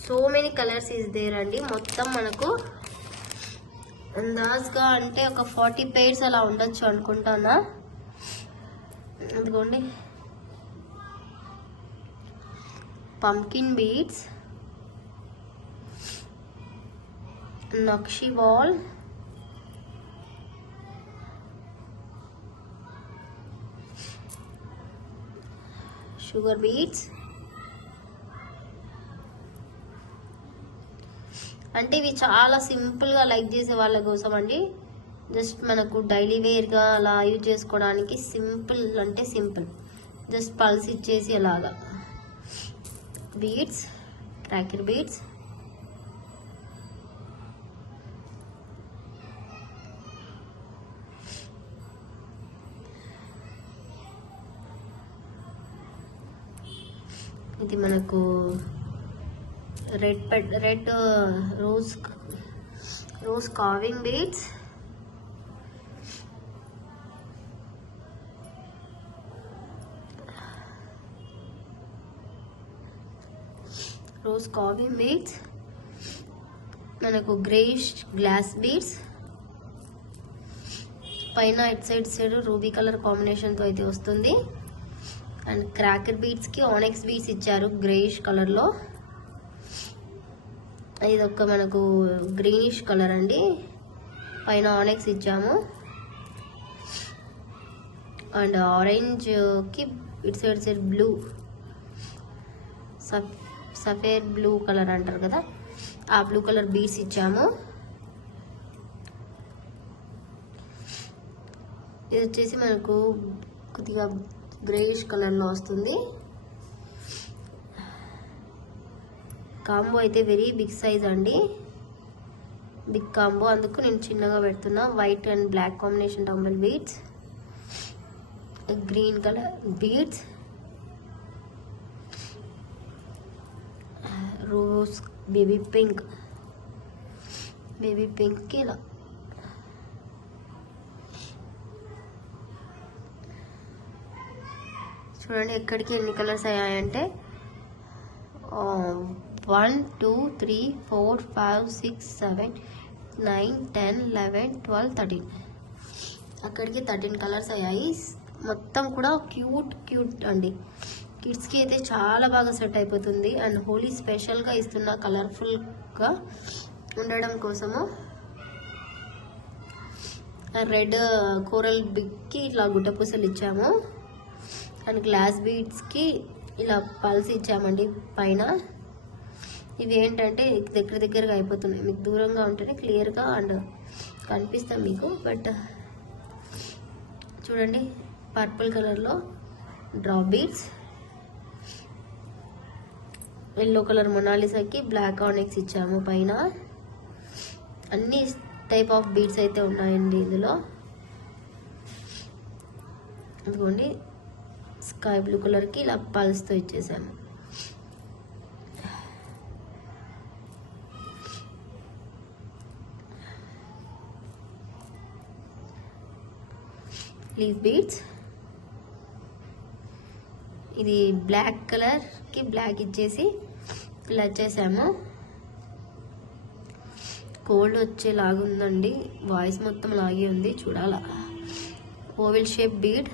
so many colours is there అండి. మొత్తం మనకు అందాజ్గా అంటే ఒక 40 పేర్స్ అలా ఉండొచ్చు అనుకుంటానా. అందుకోండి, పంకిన్ బీడ్స్, నక్షి బాల్, షుగర్ బీడ్స్. అంటే ఇవి చాలా సింపుల్గా లైక్ చేసే వాళ్ళ కోసం అండి. జస్ట్ మనకు డైలీ వేర్గా అలా యూజ్ చేసుకోవడానికి సింపుల్ అంటే సింపుల్, జస్ట్ పల్స్ ఇచ్చేసి అలాగా. బీడ్స్, క్రాకర్ బీడ్స్, ఇది మనకు రెడ్ రోజ్ కార్వింగ్ బీడ్స్, మనకు గ్రేష్ గ్లాస్ బీడ్స్, పైన ఇట్ సైడ్ రూబీ కలర్ కాంబినేషన్తో అయితే వస్తుంది. అండ్ క్రాకర్ బీడ్స్కి ఆనెక్స్ బీడ్స్ ఇచ్చారు గ్రేష్ కలర్లో. ఇది ఒక మనకు గ్రీనిష్ కలర్ అండి, పైన ఆనెక్స్ ఇచ్చాము. అండ్ ఆరెంజ్కి it side blue, sapphire blue colour అంటారు కదా, ఆ బ్లూ కలర్ బీడ్స్ ఇచ్చాము. ఇది వచ్చేసి మనకు కొద్దిగా గ్రేయిష్ కలర్లో వస్తుంది. కాంబో అయితే వెరీ బిగ్ సైజ్ అండి, బిగ్ కాంబో, అందుకు నేను చిన్నగా పెడుతున్నా. White and black combination tumble beads, green colour beads, rose baby pink ఇలా. చూడండి ఎక్కడికి ఎన్ని కలర్స్ అయ్యాయంటే 1 2 3 4 5 6 7 9 10 11 12 13 అక్కడికి 13 కలర్స్ అయ్యాయి. మొత్తం కూడా క్యూట్ అండి. కిడ్స్కి అయితే చాలా బాగా సెట్ అయిపోతుంది. అండ్ హోలీ స్పెషల్గా ఇస్తున్న కలర్ఫుల్గా ఉండడం కోసము రెడ్ కోరల్ బిగ్కి ఇట్లా గుట్టపూసలు ఇచ్చాము. అండ్ గ్లాస్ బీడ్స్కి ఇలా పల్స్ ఇచ్చామండి పైన. ఇవి ఏంటంటే దగ్గరగా అయిపోతున్నాయి, మీకు దూరంగా ఉంటేనే క్లియర్గా అండ్ కనిపిస్తాం మీకు. బట్ చూడండి పర్పుల్ కలర్లో డ్రాప్ బీడ్స్, ఎల్లో కలర్ మొనాలిసాకి బ్లాక్ ఆనెక్స్ ఇచ్చాము పైన. అన్ని టైప్ ఆఫ్ బీడ్స్ అయితే ఉన్నాయండి ఇందులో. అందుకోండి స్కై బ్లూ కలర్కి ఇలా పల్స్తో ఇచ్చేసాము. లీఫ్ బీడ్స్, ఇది బ్లాక్ కలర్కి బ్లాక్ ఇచ్చేసి ఇలా వచ్చేసాము. కోల్డ్ వచ్చేలాగా ఉందండి, వాయిస్ మొత్తం లాగే ఉంది, చూడాలా. ఓవెల్ షేప్ బీడ్,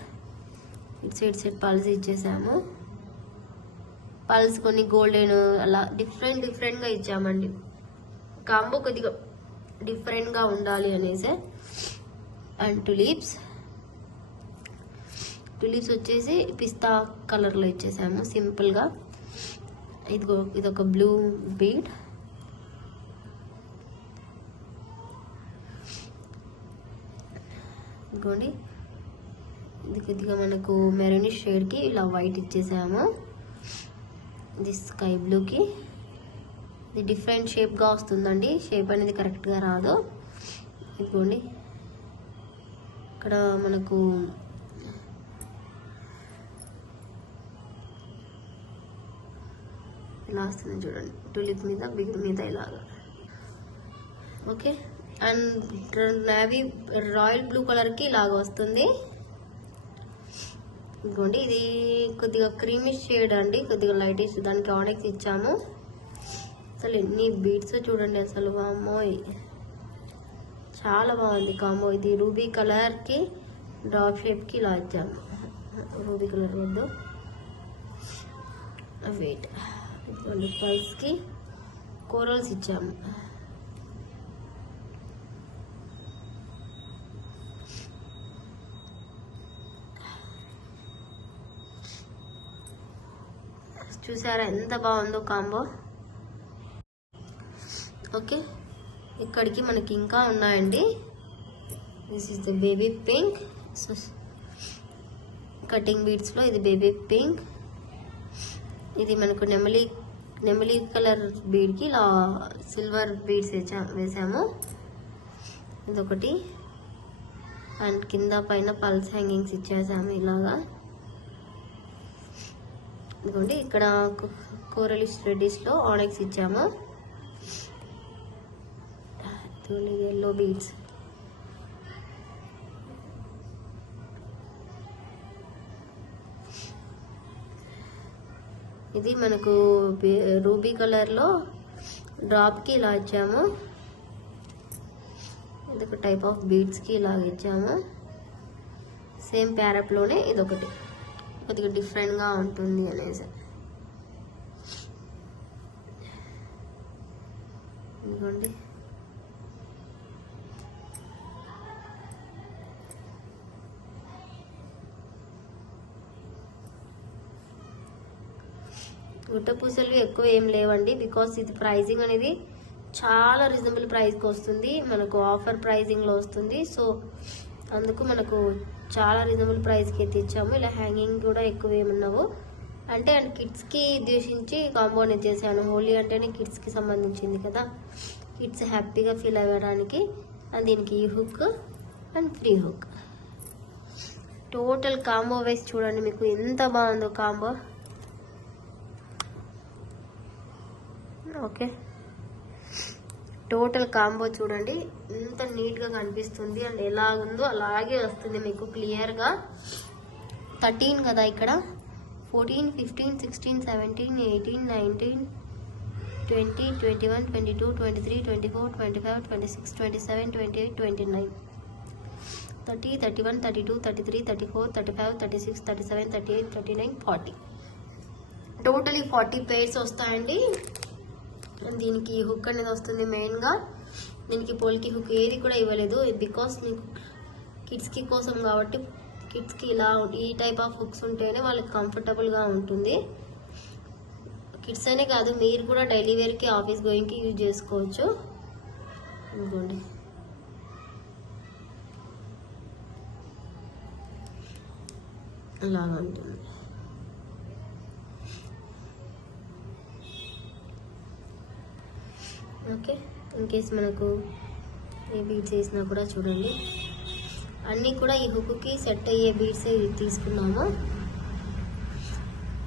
ఇటు సైడ్ పల్స్ ఇచ్చేసాము. పల్స్ కొన్ని గోల్డెన్ అలా డిఫరెంట్గా ఇచ్చామండి. కాంబో కొద్దిగా డిఫరెంట్గా ఉండాలి అనేసి. అండ్ టులిప్స్ వచ్చేసి పిస్తా కలర్లో ఇచ్చేసాము సింపుల్గా. ఇదొక బ్లూ బీడ్. ఇదిగోండి, ఇది కొద్దిగా మనకు మెరూనిష్ షేడ్కి ఇలా వైట్ ఇచ్చేసాము. ఇది స్కై బ్లూకి. ఇది డిఫరెంట్ షేప్గా వస్తుందండి, షేప్ అనేది కరెక్ట్గా రాదు. ఇదిగోండి, ఇక్కడ మనకు ఇలా వస్తుంది చూడండి, టులిప్ మీద బిగ్ మీద ఇలాగా. Okay, and navy royal blue కలర్కి ఇలాగ వస్తుంది. ఇదిగోండి, ఇది కొద్దిగా క్రీమిష్ షేడ్ అండి, కొద్దిగా లైటిష్, దానికి ఆనెక్స్ ఇచ్చాము. అసలు ఎన్ని బీడ్స్ చూడండి, అసలు అమ్మోయ్ చాలా బాగుంది కాంబో. ఇది రూబీ కలర్కి డ్రాప్ షేప్కి ఇలా ఇచ్చాము. రూబీ కలర్ వద్దు, వెయిట్. ఇదిగోండి, పల్స్కి కోరల్స్ ఇచ్చాము. చూసారా ఎంత బాగుందో కాంబో. ఓకే, ఇక్కడికి మనకి ఇంకా ఉన్నాయండి. This is the baby pink. Cutting బీడ్స్లో ఇది బేబీ పింక్. ఇది మనకు నెమలి కలర్ బీడ్కి ఇలా సిల్వర్ బీడ్స్ వేసాము. ఇదొకటి. అండ్ కింద పైన పల్స్ హ్యాంగింగ్స్ ఇచ్చేసాము ఇలాగా. ఇదిగోండి, ఇక్కడ కోరలిష్ రెడ్డిష్లో ఆనెక్స్ ఇచ్చాము. Yellow beads. ఇది మనకు రూబీ కలర్లో డ్రాప్కి ఇలా ఇచ్చాము. ఇది ఒక టైప్ ఆఫ్ బీడ్స్కి ఇలాగ ఇచ్చాము. సేమ్ ప్యారప్లోనే ఇదొకటి కొద్దిగా డిఫరెంట్గా ఉంటుంది అనేసి. ఇదిగోండి, గుట్ట పూసలు ఎక్కువ ఏం లేవండి, బికాస్ ఇది ప్రైజింగ్ అనేది చాలా రీజనబుల్ ప్రైస్కి వస్తుంది, మనకు ఆఫర్ ప్రైజింగ్లో వస్తుంది. సో అందుకు మనకు చాలా రీజనబుల్ ప్రైస్కి అయితే ఇచ్చాము. ఇలా హ్యాంగింగ్ కూడా ఎక్కువ ఏమున్నావు అంటే, అండ్ కిడ్స్కి ఉద్దేశించి కాంబో అనేది చేశాను. హోలీ అంటేనే కిడ్స్కి సంబంధించింది కదా, కిడ్స్ హ్యాపీగా ఫీల్ అవ్వడానికి. అండ్ దీనికి ఈ hook and free hook. Total combo wise చూడండి మీకు ఎంత బాగుందో కాంబో. ఓకే, టోటల్ కాంబో చూడండి ఎంత నీట్గా కనిపిస్తుంది. అండ్ ఎలా ఉందో అలాగే వస్తుంది మీకు క్లియర్గా. 13 కదా, ఇక్కడ 14, 15, 16, 17, 18, 19, 20, 21, 22, 23, 24, 25, 26, 27, 28, 29, 30, 31, 32, 33, 34, 35, 36, 37, 38, 39, 40. టోటలీ 40 pairs వస్తాయండి. దీనికి హుక్ అనేది వస్తుంది మెయిన్గా. దీనికి పోల్కి హుక్ ఏది కూడా ఇవ్వలేదు, బికాస్ మీకు కిడ్స్కి కోసం కాబట్టి. కిడ్స్కి ఇలా ఈ టైప్ ఆఫ్ హుక్స్ ఉంటేనే వాళ్ళకి కంఫర్టబుల్గా ఉంటుంది. కిడ్స్ అనే కాదు, మీరు కూడా డైలీ వేర్కి ఆఫీస్ గోయింగ్కి యూజ్ చేసుకోవచ్చు. ఇదిగోండి, అలాగా ఉంటుంది. ఓకే, ఇన్కేస్ మనకు ఏ బీడ్స్ వేసినా కూడా చూడండి, అన్నీ కూడా ఈ హుక్కి సెట్ అయ్యే బీడ్స్ తీసుకున్నాము.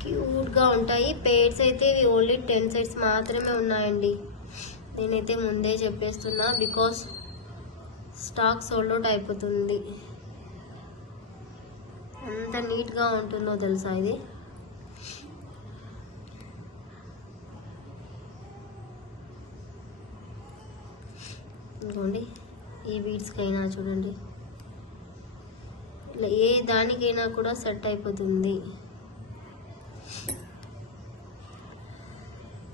క్యూట్గా ఉంటాయి. పేర్స్ అయితే ఇవి ఓన్లీ 10 సెట్స్ మాత్రమే ఉన్నాయండి. నేనైతే ముందే చెప్పేస్తున్నా, బికాస్ స్టాక్ సోల్డ్ అవుట్ అయిపోతుంది. ఎంత నీట్గా ఉంటుందో తెలుసా ఇది. ఇదిగోండి, ఈ బీడ్స్కైనా చూడండి, ఇట్లా ఏ దానికైనా కూడా సెట్ అయిపోతుంది.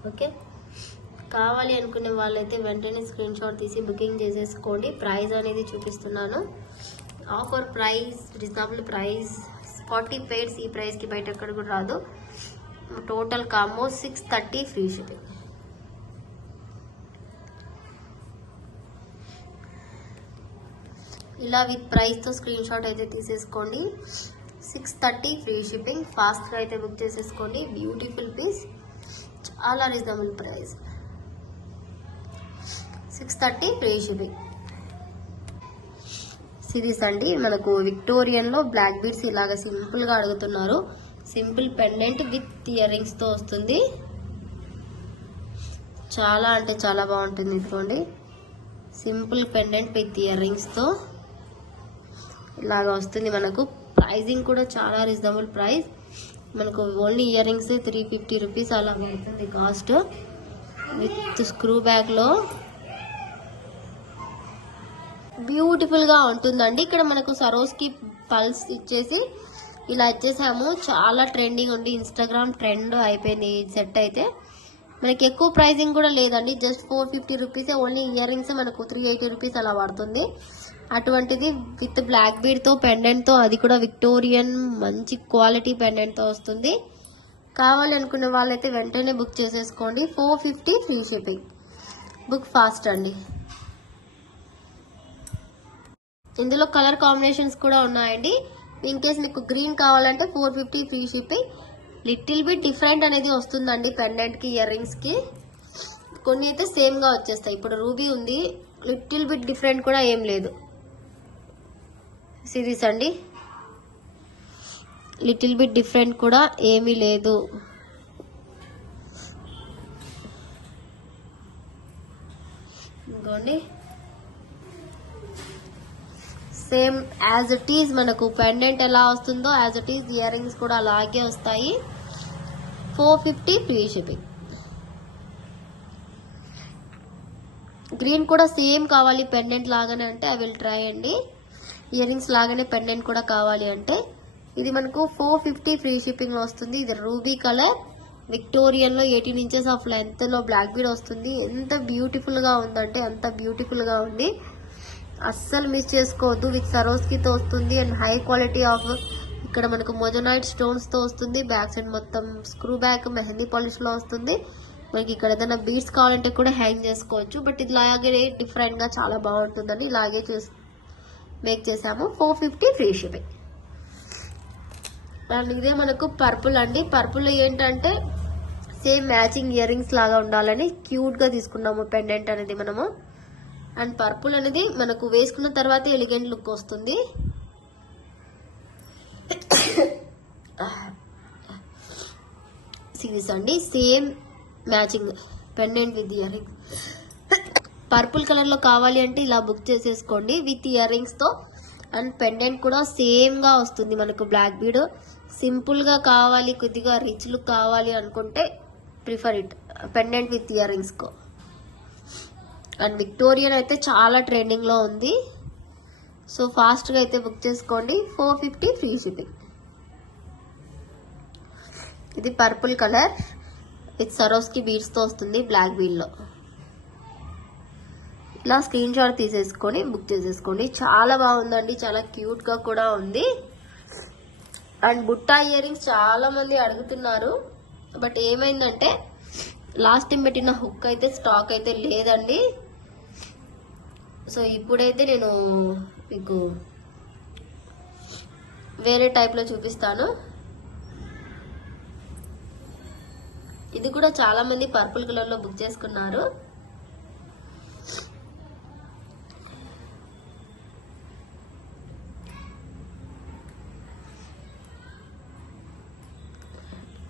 ఓకే, కావాలి అనుకునే వాళ్ళైతే వెంటనే స్క్రీన్ షాట్ తీసి బుకింగ్ చేసేసుకోండి. ప్రైస్ అనేది చూపిస్తున్నాను. Offer price, reasonable price, 40 pairs. ఈ ప్రైస్కి బయట ఎక్కడ కూడా రాదు. Total combo 630 free shipping. ఇలా విత్ ప్రైస్తో స్క్రీన్ షాట్ అయితే తీసేసుకోండి. 630 ఫ్రీ షిప్పింగ్. ఫాస్ట్గా అయితే బుక్ చేసేసుకోండి. బ్యూటిఫుల్ పీస్, చాలా reasonable price, 630 free shipping. Series అండి, మనకు విక్టోరియన్లో బ్లాక్ బీడ్స్ ఇలాగ సింపుల్గా అడుగుతున్నారు. సింపుల్ పెండెంట్ విత్ ఇయర్ రింగ్స్తో వస్తుంది. చాలా అంటే చాలా బాగుంటుంది. ఇదిగోండి, సింపుల్ పెండెంట్ విత్ ఇయర్ రింగ్స్తో ఇలాగ వస్తుంది. మనకు ప్రైజింగ్ కూడా చాలా రీజనబుల్ ప్రైస్. మనకు ఓన్లీ ఇయర్ రింగ్స్ 350 రూపీస్ అలా పడుతుంది కాస్ట్. విత్ స్క్రూ బ్యాగ్లో బ్యూటిఫుల్గా ఉంటుందండి. ఇక్కడ మనకు సరోస్కి పల్స్ ఇచ్చేసి ఇలా ఇచ్చేసాము. చాలా ట్రెండింగ్ ఉంది, ఇన్స్టాగ్రామ్ ట్రెండ్ అయిపోయింది ఈ సెట్ అయితే. మనకి ఎక్కువ ప్రైజింగ్ కూడా లేదండి, జస్ట్ 450 రూపీసే. ఓన్లీ ఇయర్ రింగ్స్ మనకు 380 రూపీస్ అలా పడుతుంది. అటువంటిది విత్ బ్లాక్ బీడ్తో పెండెంట్తో, అది కూడా విక్టోరియన్ మంచి క్వాలిటీ పెండెంట్తో వస్తుంది. కావాలి అనుకునే వాళ్ళైతే వెంటనే బుక్ చేసేసుకోండి. 450 ఫ్రీ షిప్పింగ్. బుక్ ఫాస్ట్ అండి. ఇందులో కలర్ కాంబినేషన్స్ కూడా ఉన్నాయండి. ఇన్ కేస్ మీకు గ్రీన్ కావాలంటే 450 free shipping. Little bit different అనేది వస్తుందండి పెండెంట్కి, ఇయర్ రింగ్స్కి. కొన్ని అయితే సేమ్గా వచ్చేస్తాయి. ఇప్పుడు రూబీ ఉంది, లిటిల్ బిట్ డిఫరెంట్ కూడా ఏం లేదు. సిరీస్ అండి, లిటిల్ బిట్ డిఫరెంట్ కూడా ఏమీ లేదు. ఇంకోండి, సేమ్ యాజ్ ఇట్ ఈజ్ మనకు పెండెంట్ ఎలా వస్తుందో as it is ear rings కూడా అలాగే వస్తాయి. 450 ఫ్రీ షిప్పింగ్. గ్రీన్ కూడా సేమ్ కావాలి పెండెంట్ లాగానే అంటే ఐ విల్ ట్రై అండి. ఇయర్ రింగ్స్ లాగానే పెండెంట్ కూడా కావాలి అంటే ఇది మనకు 450 ఫ్రీ షిప్పింగ్లో వస్తుంది. ఇది రూబీ కలర్, విక్టోరియన్లో 18 ఇంచెస్ ఆఫ్ లెంత్లో బ్లాక్ బీడ్ వస్తుంది. ఎంత బ్యూటిఫుల్గా ఉందంటే అంత బ్యూటిఫుల్గా ఉంది. అస్సలు మిస్ చేసుకోవద్దు. విత్ సరోస్కితో వస్తుంది అండ్ హై క్వాలిటీ ఆఫ్, ఇక్కడ మనకు మొజోనైట్ స్టోన్స్తో వస్తుంది. బ్యాక్ సైడ్ మొత్తం స్క్రూ బ్యాక్ మెహందీ పాలిష్లో వస్తుంది. మనకి ఇక్కడ ఏదైనా బీడ్స్ కావాలంటే కూడా హ్యాంగ్ చేసుకోవచ్చు. బట్ ఇలాగే డిఫరెంట్గా చాలా బాగుంటుందని ఇలాగే మేక్ చేసాము. 450 ఫ్రీ షిప్పింగ్. అండ్ ఇదే మనకు పర్పుల్ అండి. పర్పుల్ ఏంటంటే సేమ్ మ్యాచింగ్ ఇయర్ రింగ్స్ లాగా ఉండాలని క్యూట్గా తీసుకున్నాము పెండెంట్ అనేది మనము. అండ్ పర్పుల్ అనేది మనకు వేసుకున్న తర్వాత ఎలిగెంట్ లుక్ వస్తుంది. సిరీస్ అండి, same matching pendant with ear ring. Purple కలర్లో కావాలి అంటే ఇలా బుక్ చేసేసుకోండి విత్ ఇయర్ రింగ్స్తో. అండ్ పెండెంట్ కూడా సేమ్గా వస్తుంది మనకు బ్లాక్ బీడ్. సింపుల్గా కావాలి, కొద్దిగా రిచ్ లుక్ కావాలి అనుకుంటే ప్రిఫర్ ఇట్ పెండెంట్ విత్ ఇయర్ రింగ్స్కో. అండ్ విక్టోరియన్ అయితే చాలా ట్రెండింగ్లో ఉంది. సో ఫాస్ట్గా అయితే బుక్ చేసుకోండి. 450 ఫ్రీ షిప్పింగ్. ఇది పర్పుల్ కలర్ విత్ సరోస్కి బీడ్స్తో వస్తుంది బ్లాక్ బీడ్లో. ఇలా స్క్రీన్ షాట్ తీసేసుకొని బుక్ చేసేసుకోండి. చాలా బాగుందండి, చాలా క్యూట్గా కూడా ఉంది. అండ్ బుట్టా ఇయర్ రింగ్స్ చాలా మంది అడుగుతున్నారు. బట్ ఏమైందంటే లాస్ట్ టైం పెట్టిన హుక్ అయితే స్టాక్ అయితే లేదండి. సో ఇప్పుడైతే నేను మీకు వేరే టైప్లో చూపిస్తాను. ఇది కూడా చాలా మంది పర్పుల్ కలర్లో బుక్ చేసుకున్నారు.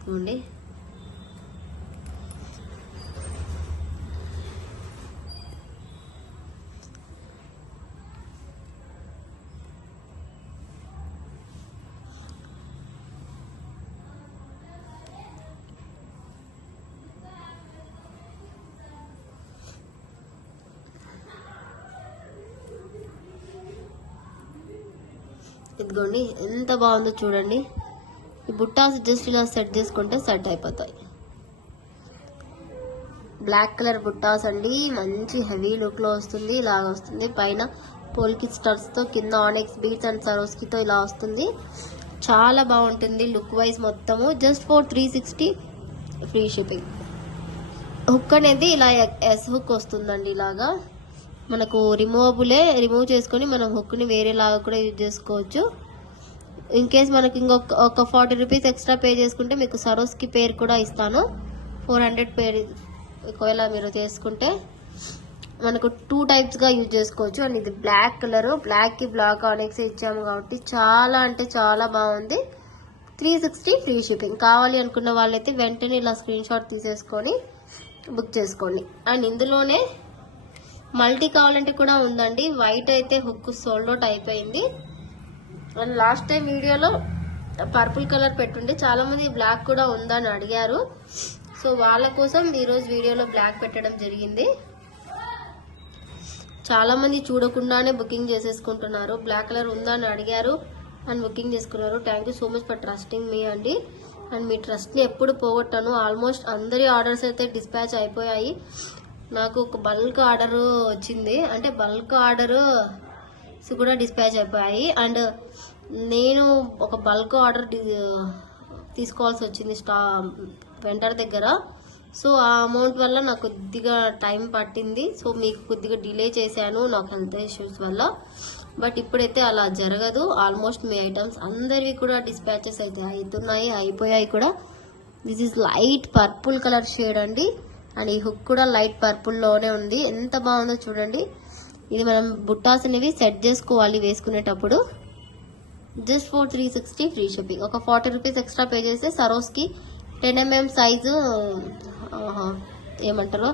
చూడండి. ఇదిగోండి ఎంత బాగుందో చూడండి. ఈ బుట్టాస్ జస్ట్ ఇలా సెట్ చేసుకుంటే సెట్ అయిపోతాయి. బ్లాక్ కలర్ బుట్టాస్ అండి, మంచి హెవీ లుక్ లో వస్తుంది. ఇలాగ వస్తుంది, పైన పోల్కి స్టడ్స్ తో, కింద ఆనెక్స్ బీట్స్ అండ్ సరోస్కితో ఇలా వస్తుంది. చాలా బాగుంటుంది లుక్ వైజ్ మొత్తము. Just for 360 free shipping. Hook అనేది ఇలా ఎస్ హుక్ వస్తుందండి. ఇలాగా మనకు రిమూవ్ చేసుకొని మనం హుక్ని వేరేలాగా కూడా యూజ్ చేసుకోవచ్చు. ఇన్ కేస్ మనకి ఇంకొక 40 రూపీస్ ఎక్స్ట్రా పే చేసుకుంటే మీకు సరోస్కి పేరు కూడా ఇస్తాను. 400 పేరు ఒకవేళ మీరు చేసుకుంటే మనకు 2 టైప్స్గా యూజ్ చేసుకోవచ్చు. అండ్ ఇది బ్లాక్ కలర్, బ్లాక్కి బ్లాక్ ఆనెక్స్ ఇచ్చాము కాబట్టి చాలా అంటే చాలా బాగుంది. 360 ఫ్రీ షిప్పింగ్. కావాలి అనుకున్న వాళ్ళైతే వెంటనే ఇలా స్క్రీన్ షాట్ తీసేసుకొని బుక్ చేసుకోండి. అండ్ ఇందులోనే మల్టీ కావాలంటే కూడా ఉందండి. వైట్ అయితే హుక్ సోల్డ్ అవుట్ అయిపోయింది. అండ్ లాస్ట్ టైం వీడియోలో పర్పుల్ కలర్ పెట్టుండే చాలా మంది బ్లాక్ కూడా ఉందని అడిగారు. సో వాళ్ళ కోసం ఈరోజు వీడియోలో బ్లాక్ పెట్టడం జరిగింది. చాలా మంది చూడకుండానే బుకింగ్ చేసేసుకుంటున్నారు. బ్లాక్ కలర్ ఉందని అడిగారు అండ్ బుకింగ్ చేసుకున్నారు. Thank you so much for trusting me అండి. అండ్ మీ ట్రస్ట్ని ఎప్పుడు పోగొట్టాను. ఆల్మోస్ట్ అందరి ఆర్డర్స్ అయితే డిస్పాచ్ అయిపోయాయి. నాకు ఒక బల్క్ ఆర్డర్ వచ్చింది, అంటే బల్క్ ఆర్డర్ కూడా డిస్పాచ్ అయిపోయాయి. అండ్ నేను ఒక బల్క్ ఆర్డర్ తీసుకోవాల్సి వచ్చింది వెండర్ దగ్గర. సో ఆ అమౌంట్ వల్ల నాకు కొద్దిగా టైం పట్టింది. సో మీకు కొద్దిగా డిలే చేశాను నాకు హెల్త్ ఇష్యూస్ వల్ల. బట్ ఇప్పుడైతే అలా జరగదు. ఆల్మోస్ట్ మీ ఐటమ్స్ అందరివి కూడా డిస్పాచెస్ అయితే అవుతున్నాయి, అయిపోయాయి కూడా. This is light purple colour shade అండి. అండ్ ఈ హుక్ కూడా లైట్ పర్పుల్లోనే ఉంది. ఎంత బాగుందో చూడండి. ఇది మనం బుట్టాస్ అనేవి సెట్ చేసుకోవాలి వేసుకునేటప్పుడు. Just for 360 free shipping. ఒక 40 రూపీస్ ఎక్స్ట్రా పే చేస్తే సరోస్కి 10 mm సైజు ఏమంటారో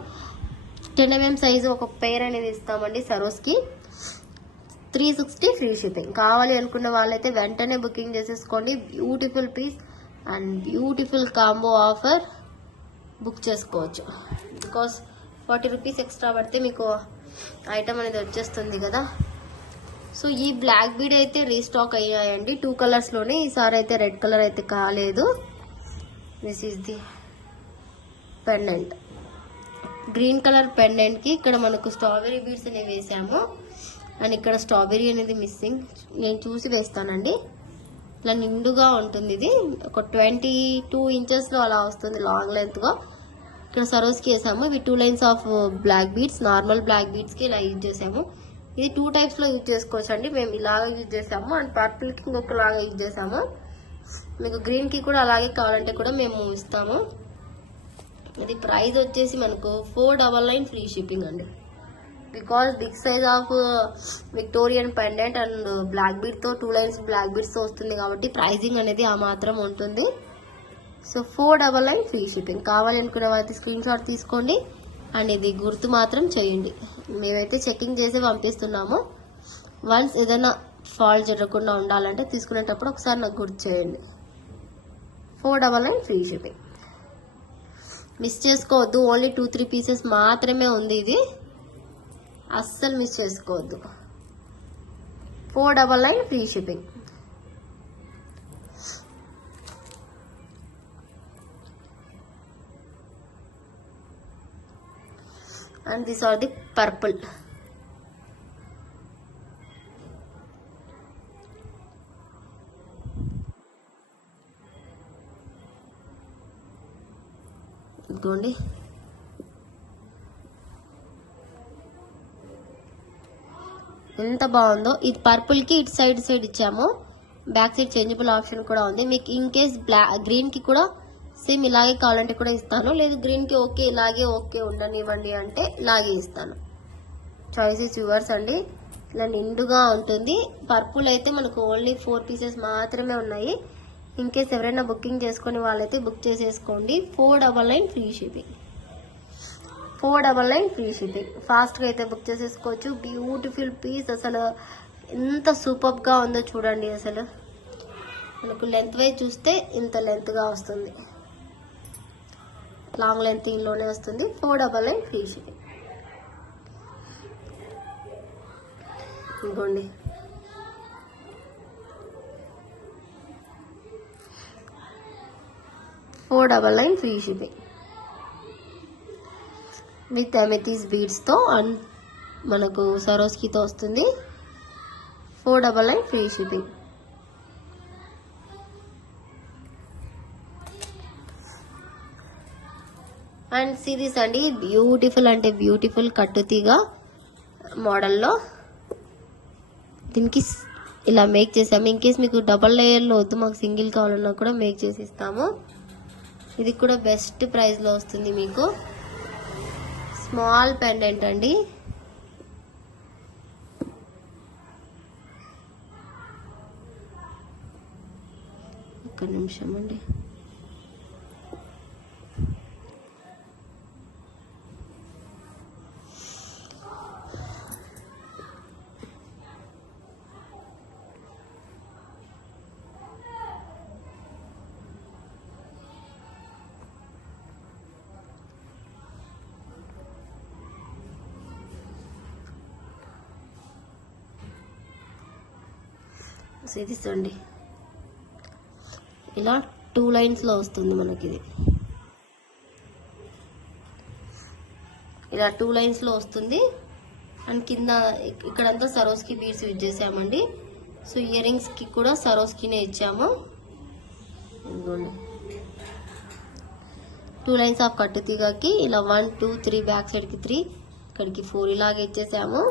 10 mm సైజు ఒక పేర్ అనేది ఇస్తామండి సరోస్కి. 360 ఫ్రీ షిప్పింగ్. కావాలి అనుకున్న వాళ్ళైతే వెంటనే బుకింగ్ చేసేసుకోండి. Beautiful piece and beautiful combo offer book చేసుకోవచ్చు. బికాస్ 40 రూపీస్ ఎక్స్ట్రా పడితే మీకు ఐటమ్ అనేది వచ్చేస్తుంది కదా. సో ఈ బ్లాక్ బీడ్ అయితే రీస్టాక్ అయ్యాయండి 2 కలర్స్లోనే. ఈసారి అయితే రెడ్ కలర్ అయితే కాలేదు. This is the pendant. Green colour పెండెంట్కి ఇక్కడ మనకు స్ట్రాబెరీ బీడ్స్ అనేవి వేసాము. అండ్ ఇక్కడ స్ట్రాబెరీ అనేది మిస్సింగ్, నేను చూసి వేస్తానండి. ఇట్లా నిండుగా ఉంటుంది. ఇది ఒక 22 ఇంచెస్లో అలా వస్తుంది లాంగ్ లెంత్గా. ఇక్కడ సరోస్కి వేసాము. ఇవి 2 lines of black beads, normal black బీడ్స్కి ఇలా యూజ్ చేసాము. ఇది 2 టైప్స్లో యూజ్ చేసుకోవచ్చు అండి. మేము ఇలాగా యూజ్ చేసాము అండ్ పర్పుల్కి ఇంకొకలాగా యూజ్ చేసాము. మీకు గ్రీన్కి కూడా అలాగే కావాలంటే కూడా మేము ఇస్తాము. ఇది ప్రైస్ వచ్చేసి మనకు 499 ఫ్రీ షిప్పింగ్ అండి. Because big size of Victorian pendant and black బీడ్తో 2 లైన్స్ బ్లాక్ బీడ్స్తో వస్తుంది కాబట్టి ప్రైజింగ్ అనేది ఆ మాత్రం ఉంటుంది. So 499 free shipping. కావాలి అనుకునే వాళ్ళకి స్క్రీన్ షాట్ తీసుకోండి అండ్ ఇది గుర్తు మాత్రం చేయండి. మేమైతే చెకింగ్ చేసి పంపిస్తున్నాము. వన్స్ ఏదైనా ఫాల్ట్ జరగకుండా ఉండాలంటే తీసుకునేటప్పుడు ఒకసారి నాకు గుర్తు చేయండి. 499 ఫ్రీ షిప్పింగ్. మిస్ చేసుకోవద్దు. ఓన్లీ 2-3 పీసెస్ మాత్రమే ఉంది. ఇది అస్సలు మిస్ చేసుకోవద్దు. 499 free shipping. And this are the purple. ఇదిగోండి ఎంత బాగుందో. ఇది పర్పుల్ కి ఇటు సైడ్ ఇచ్చాము. బ్యాక్ సైడ్ చేంజబుల్ ఆప్షన్ కూడా ఉంది. మీకు ఇన్ కేస్ గ్రీన్ కి కూడా సేమ్ ఇలాగే కావాలంటే కూడా ఇస్తాను. లేదు గ్రీన్ కి ఓకే ఇలాగే ఓకే ఉండనివ్వండి అంటే ఇలాగే ఇస్తాను. చాయిస్ ఇస్ యువర్స్ అండి. ఇలా నిండుగా ఉంటుంది. పర్పుల్ అయితే మనకు ఓన్లీ 4 పీసెస్ మాత్రమే ఉన్నాయి. ఇన్ కేస్ ఎవరైనా బుకింగ్ చేసుకుని వాళ్ళైతే బుక్ చేసేసుకోండి. 499 ఫ్రీ షిప్పింగ్. 499 free shipping. ఫాస్ట్గా అయితే బుక్ చేసేసుకోవచ్చు. బ్యూటిఫుల్ పీస్, అసలు ఎంత సూపర్గా ఉందో చూడండి. అసలు మనకు లెంత్ వైజ్ చూస్తే ఇంత లెంత్గా వస్తుంది, లాంగ్ లెంత్ ఇంట్లోనే వస్తుంది. 499 ఫ్రీ షిప్పింగ్. ఇంకోండి, $499 ఫ్రీ షిప్పింగ్ విత్ అమెథీస్ బీడ్స్తో అండ్ మనకు సరోస్కీతో వస్తుంది. 499 ఫ్రీ షిప్పింగ్. అండ్ సిరీస్ అండి, బ్యూటిఫుల్ అంటే బ్యూటిఫుల్ కట్టుతీగ మోడల్లో దీనికి ఇలా మేక్ చేసాము. ఇన్ కేస్ మీకు డబల్ లేయర్లో వద్దు, మాకు సింగిల్ కావాలన్నా కూడా మేక్ చేసి ఇస్తాము. ఇది కూడా బెస్ట్ ప్రైస్లో వస్తుంది మీకు. స్మాల్ పెండెంట్ అండి, ఒక్క నిమిషం అండి. ఇది చూడండి, ఇలా 2 లైన్స్లో వస్తుంది మనకి. ఇది ఇలా 2 లైన్స్లో వస్తుంది. అండ్ కింద ఇక్కడంతా సరోస్కి బీడ్స్ యూజ్ చేసామండి. సో ఇయర్ రింగ్స్కి కూడా సరోస్కినే ఇచ్చాము. 2 లైన్స్ ఆఫ్ కట్టు తీగకి ఇలా 1 2 3 బ్యాక్ సైడ్కి 3, ఇక్కడికి 4 ఇలాగే ఇచ్చేసాము.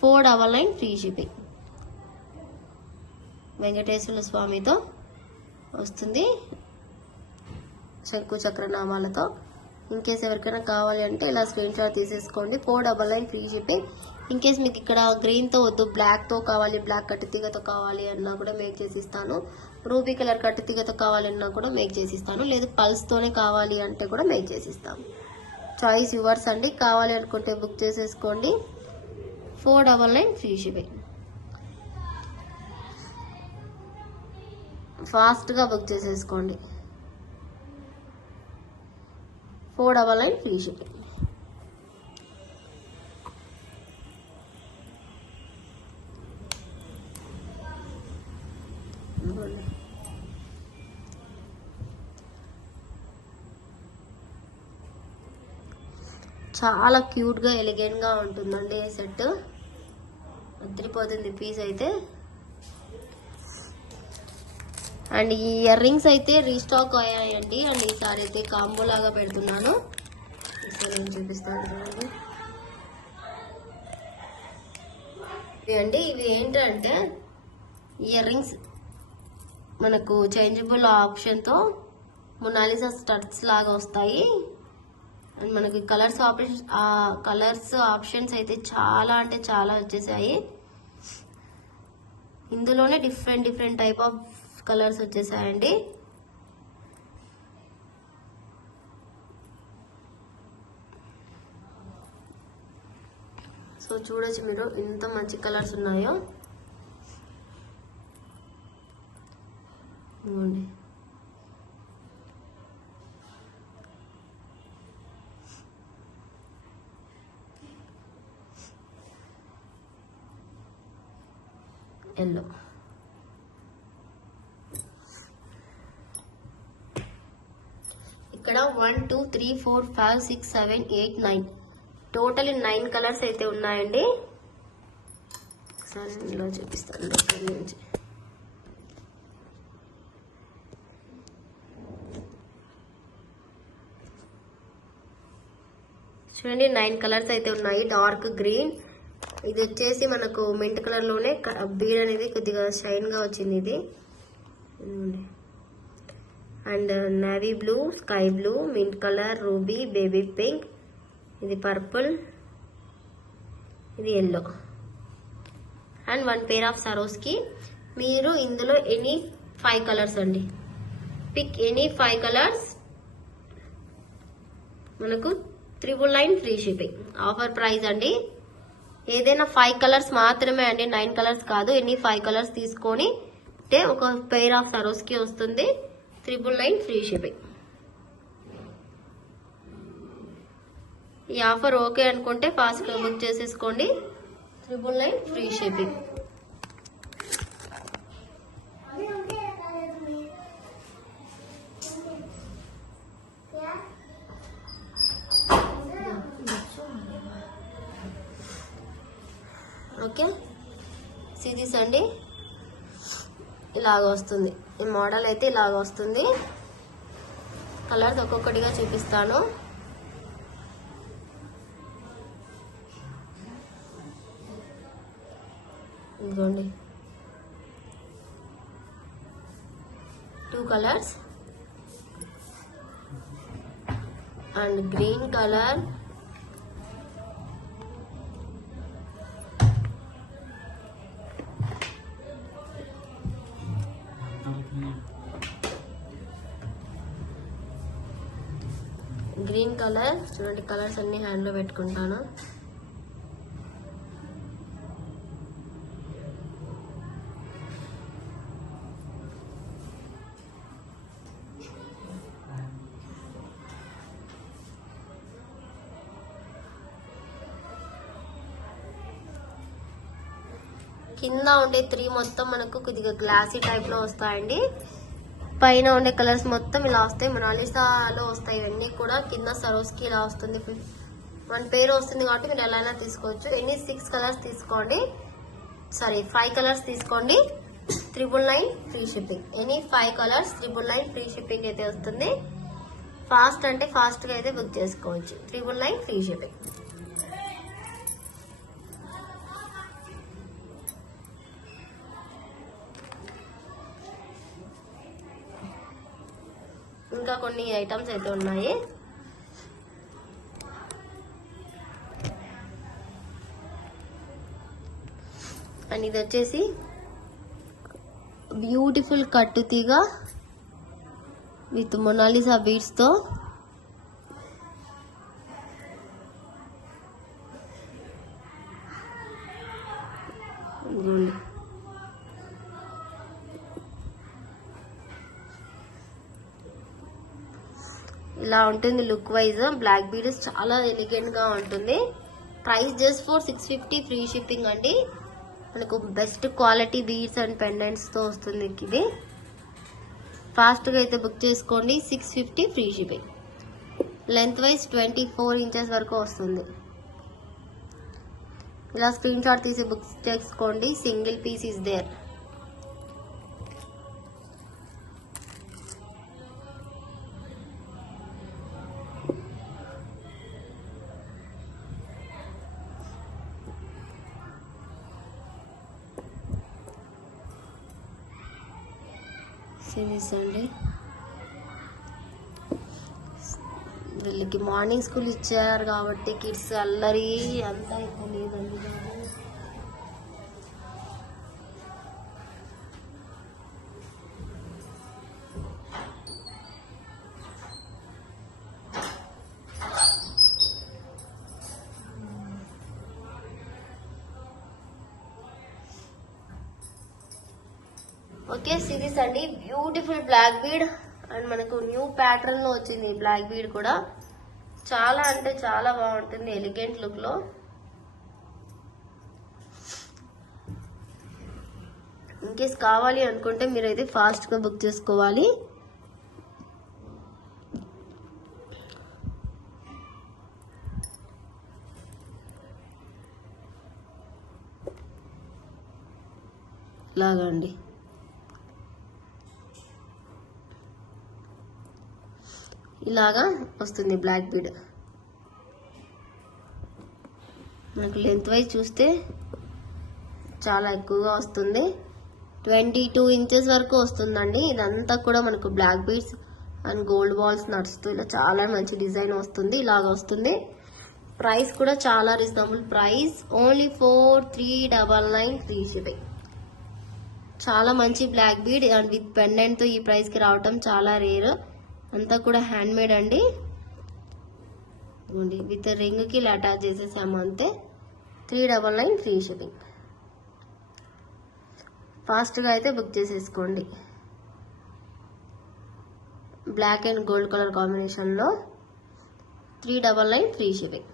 499 ఫ్రీ షిప్పింగ్. వెంకటేశ్వర స్వామితో వస్తుంది, శంకు చక్రనామాలతో. ఇన్ కేస్ ఎవరికైనా కావాలి అంటే ఇలా స్క్రీన్ షాట్ తీసేసుకోండి. 499 ఫ్రీ షిప్పింగ్. ఇన్ కేస్ మీకు ఇక్కడ గ్రీన్తో వద్దు, బ్లాక్తో కావాలి, బ్లాక్ కట్టుతీగతో కావాలి అన్నా కూడా మేక్ చేసి ఇస్తాను. రూబీ కలర్ కట్టుతీగతో కావాలన్నా కూడా మేక్ చేసి ఇస్తాను. లేదు పల్స్తోనే కావాలి అంటే కూడా మేక్ చేసి ఇస్తాము. చాయిస్ యువర్స్ అండి. కావాలి అనుకుంటే బుక్ చేసేసుకోండి. 499 ఫ్రీ షిప్పింగ్. ఫాస్ట్గా బుక్ చేసేసుకోండి. 499 ఫ్రీ షిప్పింగ్. చాలా క్యూట్గా ఎలిగెంట్గా ఉంటుందండి ఈ సెట్. అదిరిపోతుంది పీస్ అయితే. అండ్ ఈ ఇయర్ రింగ్స్ అయితే రీస్టాక్ అయ్యాయండి. అండ్ ఈసారి అయితే కాంబో లాగా పెడుతున్నాను. ఈసారి నేను చూపిస్తాను చూడండి. ఇవి అండి, ఇవి ఏంటంటే ఇయర్ రింగ్స్ మనకు చేంజబుల్ ఆప్షన్తో మొనాలిసా స్టడ్స్ లాగా వస్తాయి. అండ్ మనకి కలర్స్ ఆప్షన్స్ అయితే చాలా అంటే చాలా వచ్చేసాయి. ఇందులోనే డిఫరెంట్ టైప్ ఆఫ్ కలర్స్ వచ్చేసాయండి. సో చూడొచ్చు మీరు ఎంత మంచి కలర్స్ ఉన్నాయో. ఎల్లో, ఇక్కడ 1 2 3 4 5 6 7 8 9 టోటల్ 9 కలర్స్ అయితే ఉన్నాయండి. ఒకసారి ఇందులో చూపిస్తాను దగ్గర నుంచి. చూడండి 9 కలర్స్ అయితే ఉన్నాయి. డార్క్ గ్రీన్, ఇది వచ్చేసి మనకు మింట్ కలర్లోనే బీడ్ అనేది కొద్దిగా షైన్గా వచ్చింది ఇది. And navy blue, sky blue, mint colour, ruby, baby pink, ఇది పర్పుల్, ఇది ఎల్లో. And 1 pair of సరోస్కి. మీరు ఇందులో ఎనీ 5 కలర్స్ అండి, పిక్ ఎనీ 5 కలర్స్, మనకు 999 ఫ్రీ షిప్పింగ్. ఆఫర్ ప్రైస్ అండి. ఏదైనా 5 కలర్స్ మాత్రమే అండి, 9 కలర్స్ కాదు. ఎనీ 5 కలర్స్ తీసుకొని ఒక పెయిర్ ఆఫ్ సరోస్ కి వస్తుంది. 999 ఫ్రీ షిప్పింగ్. ఈ ఆఫర్ ఓకే అనుకుంటే ఫాస్ట్ గా బుక్ చేసేసుకోండి. 999 ఫ్రీ షిప్పింగ్. ఓకే, సిరీస్ అండి ఇలాగ వస్తుంది. ఈ మోడల్ అయితే ఇలాగ వస్తుంది. కలర్స్ ఒక్కొక్కటిగా చూపిస్తాను. ఇదిగోండి 2 colours and green colour, green colour. చూడండి కలర్స్ అన్ని హ్యాండ్ లో పెట్టుకుంటాను. కింద ఉండే 3 మొత్తం మనకు కొద్దిగా గ్లాసీ టైప్ లో వస్తాయండి. పైన ఉండే కలర్స్ మొత్తం ఇలా వస్తాయి. మొనాలిసాలో వస్తాయి ఇవన్నీ కూడా. కింద సరోస్కి ఇలా వస్తుంది. 1 పేరు వస్తుంది కాబట్టి మీరు ఎలా అయినా తీసుకోవచ్చు. ఎన్ని 6 కలర్స్ తీసుకోండి, 5 కలర్స్ తీసుకోండి. 999 free shipping. Any 5 colours 999 free shipping అయితే వస్తుంది. ఫాస్ట్ అంటే ఫాస్ట్ గా అయితే బుక్ చేసుకోవచ్చు. 999 ఫ్రీ షిప్పింగ్. ఇంకా కొన్ని ఐటమ్స్ అయితే ఉన్నాయి. అండ్ ఇది వచ్చేసి బ్యూటిఫుల్ కట్టు తీగ విత్ మొనాలిసా బీడ్స్ తో ఇలా ఉంటుంది లుక్ వైజ్. బ్లాక్ బీడ్స్ చాలా ఎలిగెంట్ గా ఉంటుంది. Price just for 650 free shipping అండి. మనకు best quality beads and pendants తో వస్తుంది. ఇది ఫాస్ట్ గా అయితే బుక్ చేసుకోండి. 650 free shipping. Length wise 24 inches వరకు వస్తుంది. ఇలా స్క్రీన్ షాట్ తీసి బుక్ చేసుకోండి. Single piece is there. Series అండి. వీళ్ళకి మార్నింగ్ స్కూల్ ఇచ్చారు కాబట్టి కిడ్స్ అల్లరి అంతా ఎక్కువ లేదండి. ఓకే, సిరీస్ అండి. బ్యూటిఫుల్ బ్లాక్ బీడ్ అండ్ మనకు న్యూ ప్యాటర్న్ లో వచ్చింది. బ్లాక్ బీడ్ కూడా చాలా అంటే చాలా బాగుంటుంది ఎలిగెంట్ లుక్ లో. ఇన్కేస్ కావాలి అనుకుంటే మీరైతే ఫాస్ట్ గా బుక్ చేసుకోవాలి. లాగండి. ఇలాగా వస్తుంది బ్లాక్ బీడ్. మనకు లెంత్ వైజ్ చూస్తే చాలా ఎక్కువగా వస్తుంది. 22 ఇంచెస్ వరకు వస్తుందండి. ఇదంతా కూడా మనకు black beads and gold balls నడుస్తూ ఇలా చాలా మంచి డిజైన్ వస్తుంది. ఇలాగ వస్తుంది. ప్రైస్ కూడా చాలా reasonable price. Only 4399 free shipping. చాలా మంచి black bead and with pendant తో ఈ ప్రైస్ కి రావటం చాలా రేర్. అంతా కూడా హ్యాండ్ మేడ్ అండి. విత్ రింగ్ కి ఇలా అటాచ్ చేసేసాము అంతే. 399 ఫ్రీ షిప్పింగ్. ఫాస్ట్ గా అయితే బుక్ చేసేసుకోండి. Black and gold colour combination లో 399 ఫ్రీ షిప్పింగ్.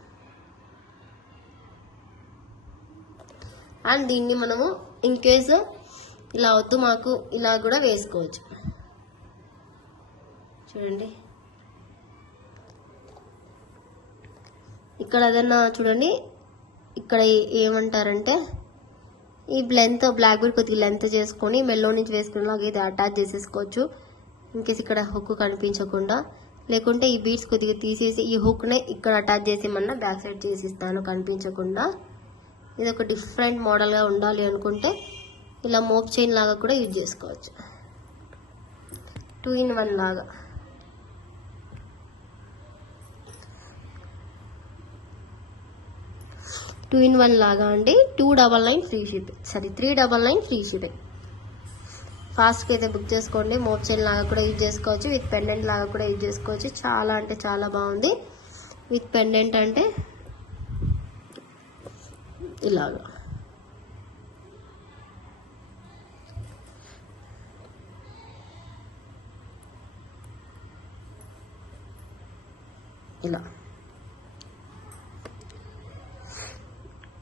అండ్ దీన్ని మనము ఇన్ కేసు ఇలా వద్దు మాకు ఇలా కూడా వేసుకోవచ్చు. చూడండి ఇక్కడ ఏదన్నా చూడండి, ఇక్కడ ఏమంటారంటే ఈ లెంత్ బ్లాక్ బీడ్ కొద్దిగా లెంత్ చేసుకొని మెల్లో నుంచి వేసుకునేలాగా ఇది అటాచ్ చేసేసుకోవచ్చు. ఇన్కేస్ ఇక్కడ హుక్ కనిపించకుండా, లేకుంటే ఈ బీడ్స్ కొద్దిగా తీసేసి ఈ హుక్నే ఇక్కడ అటాచ్ చేసేమన్నా బ్యాక్ సైడ్ చేసిస్తాను కనిపించకుండా. ఇది ఒక డిఫరెంట్ మోడల్గా ఉండాలి అనుకుంటే ఇలా మోప్ చైన్ లాగా కూడా యూజ్ చేసుకోవచ్చు. 2 in 1 లాగా. టూ ఇన్ వన్ లాగా అండి. 299 ఫ్రీ షిప్పింగ్. 399 free shipping. ఫాస్ట్గా అయితే బుక్ చేసుకోండి. మోప్ చైన్ లాగా కూడా యూజ్ చేసుకోవచ్చు, విత్ పెండెంట్ లాగా కూడా యూజ్ చేసుకోవచ్చు. చాలా అంటే చాలా బాగుంది. విత్ పెండెంట్ అంటే ఇలాగా. ఇలా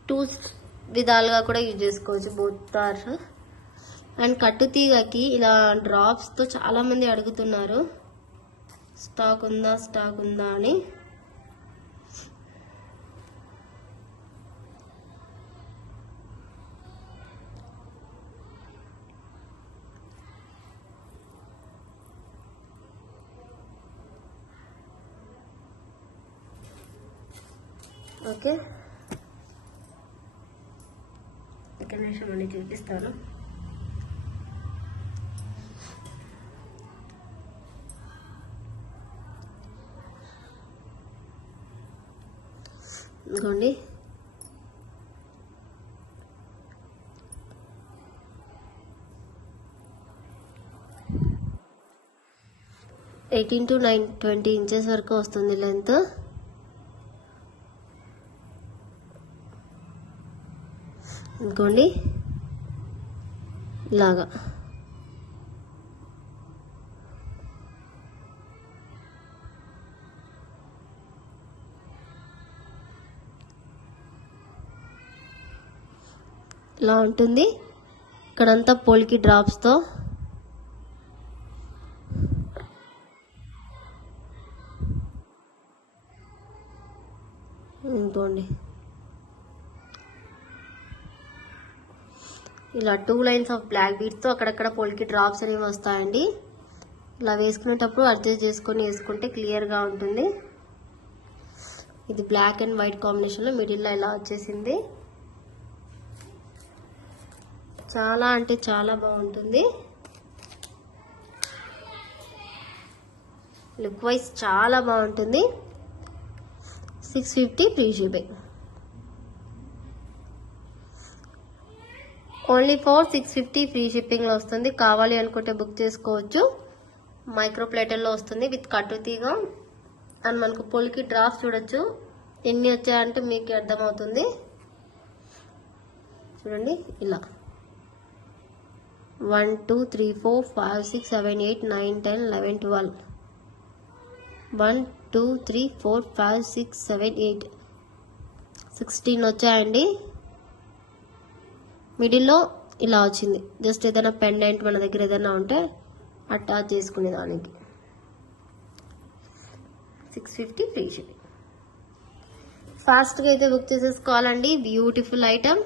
2 విధాలుగా కూడా యూజ్ చేసుకోవచ్చు. Both are. అండ్ కట్టు తీగకి ఇలా డ్రాప్స్ తో చాలా మంది అడుగుతున్నారు స్టాక్ ఉందా అని. ఓకే, ఇక్కడ నిమిషం అన్ని చూపిస్తాను. ఇదిగోండి, ఎయిటీన్ to 20 ఇంచెస్ వరకు వస్తుంది లెంత్. ఇంకోండి ఇలాగా. ఇలా ఉంటుంది. ఇక్కడంతా పోల్కి డ్రాప్స్తో ఇంకోండి ఇలా 2 లైన్స్ ఆఫ్ బ్లాక్ బీడ్స్తో అక్కడక్కడ పోల్కి డ్రాప్స్ అనేవి వస్తాయండి. ఇలా వేసుకునేటప్పుడు అడ్జస్ట్ చేసుకొని వేసుకుంటే క్లియర్గా ఉంటుంది. ఇది బ్లాక్ అండ్ వైట్ కాంబినేషన్లో మిడిల్లో ఇలా వచ్చేసింది. చాలా అంటే చాలా బాగుంటుంది. లుక్ వైజ్ చాలా బాగుంటుంది. 650 free shipping. Only for 650 free షిప్పింగ్లో వస్తుంది. కావాలి అనుకుంటే బుక్ చేసుకోవచ్చు. మైక్రో ప్లేటర్లో వస్తుంది విత్ కట్టు తీగ. అండ్ మనకు పొలికి డ్రాప్స్ చూడొచ్చు ఎన్ని వచ్చాయంటే మీకు అర్థమవుతుంది. చూడండి ఇలా 1 2 3 4 5 6 7 8 9 10 11 12 1 2 3 4 5 6 7 8 16 వచ్చాయండి. మిడిల్లో ఇలా వచ్చింది. జస్ట్ ఏదైనా పెండెంట్ మన దగ్గర ఏదైనా ఉంటే అటాచ్ చేసుకునే దానికి. 650 ఫ్రీ షిప్పింగ్. ఫాస్ట్గా అయితే బుక్ చేసేసుకోవాలండి. Beautiful item.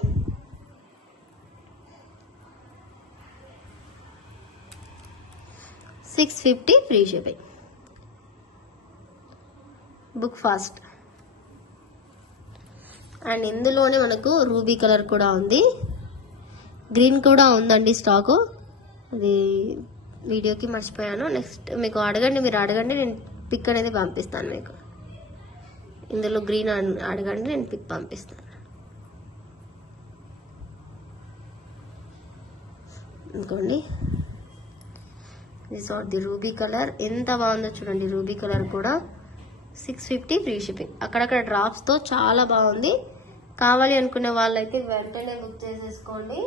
$650 free shipping. Book fast. And ఇందులోనే మనకు రూబీ కలర్ కూడా ఉంది, గ్రీన్ కూడా ఉందండి స్టాకు. అది వీడియోకి మర్చిపోయాను. నెక్స్ట్ మీకు మీరు అడగండి, నేను పిక్ అనేది పంపిస్తాను మీకు. ఇందులో గ్రీన్ అడగండి, నేను పిక్ పంపిస్తాను. ఇంకోండి this are the ruby colour, ఎంత బాగుందో చూడండి. రూబీ కలర్ కూడా 650 ఫ్రీ షిప్పింగ్. అక్కడక్కడ డ్రాప్స్తో చాలా బాగుంది. కావాలి అనుకునే వాళ్ళైతే వెంటనే బుక్ చేసేసుకోండి.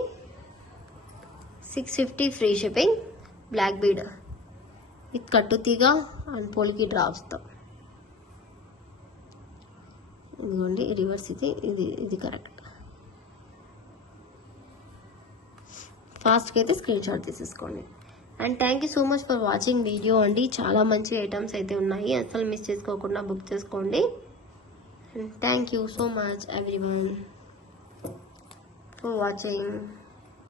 650 free shipping. Black bead with కట్టుతీగ అండ్ పోలికి డ్రాప్స్తో. ఇదిగోండి రివర్స్, ఇది కరెక్ట్. ఫాస్ట్గా అయితే స్క్రీన్ షాట్ తీసేసుకోండి. And thank you so much for watching video అండి. చాలా మంచి ఐటమ్స్ అయితే ఉన్నాయి, అసలు మిస్ చేసుకోకుండా బుక్ చేసుకోండి. And thank you so much everyone for watching.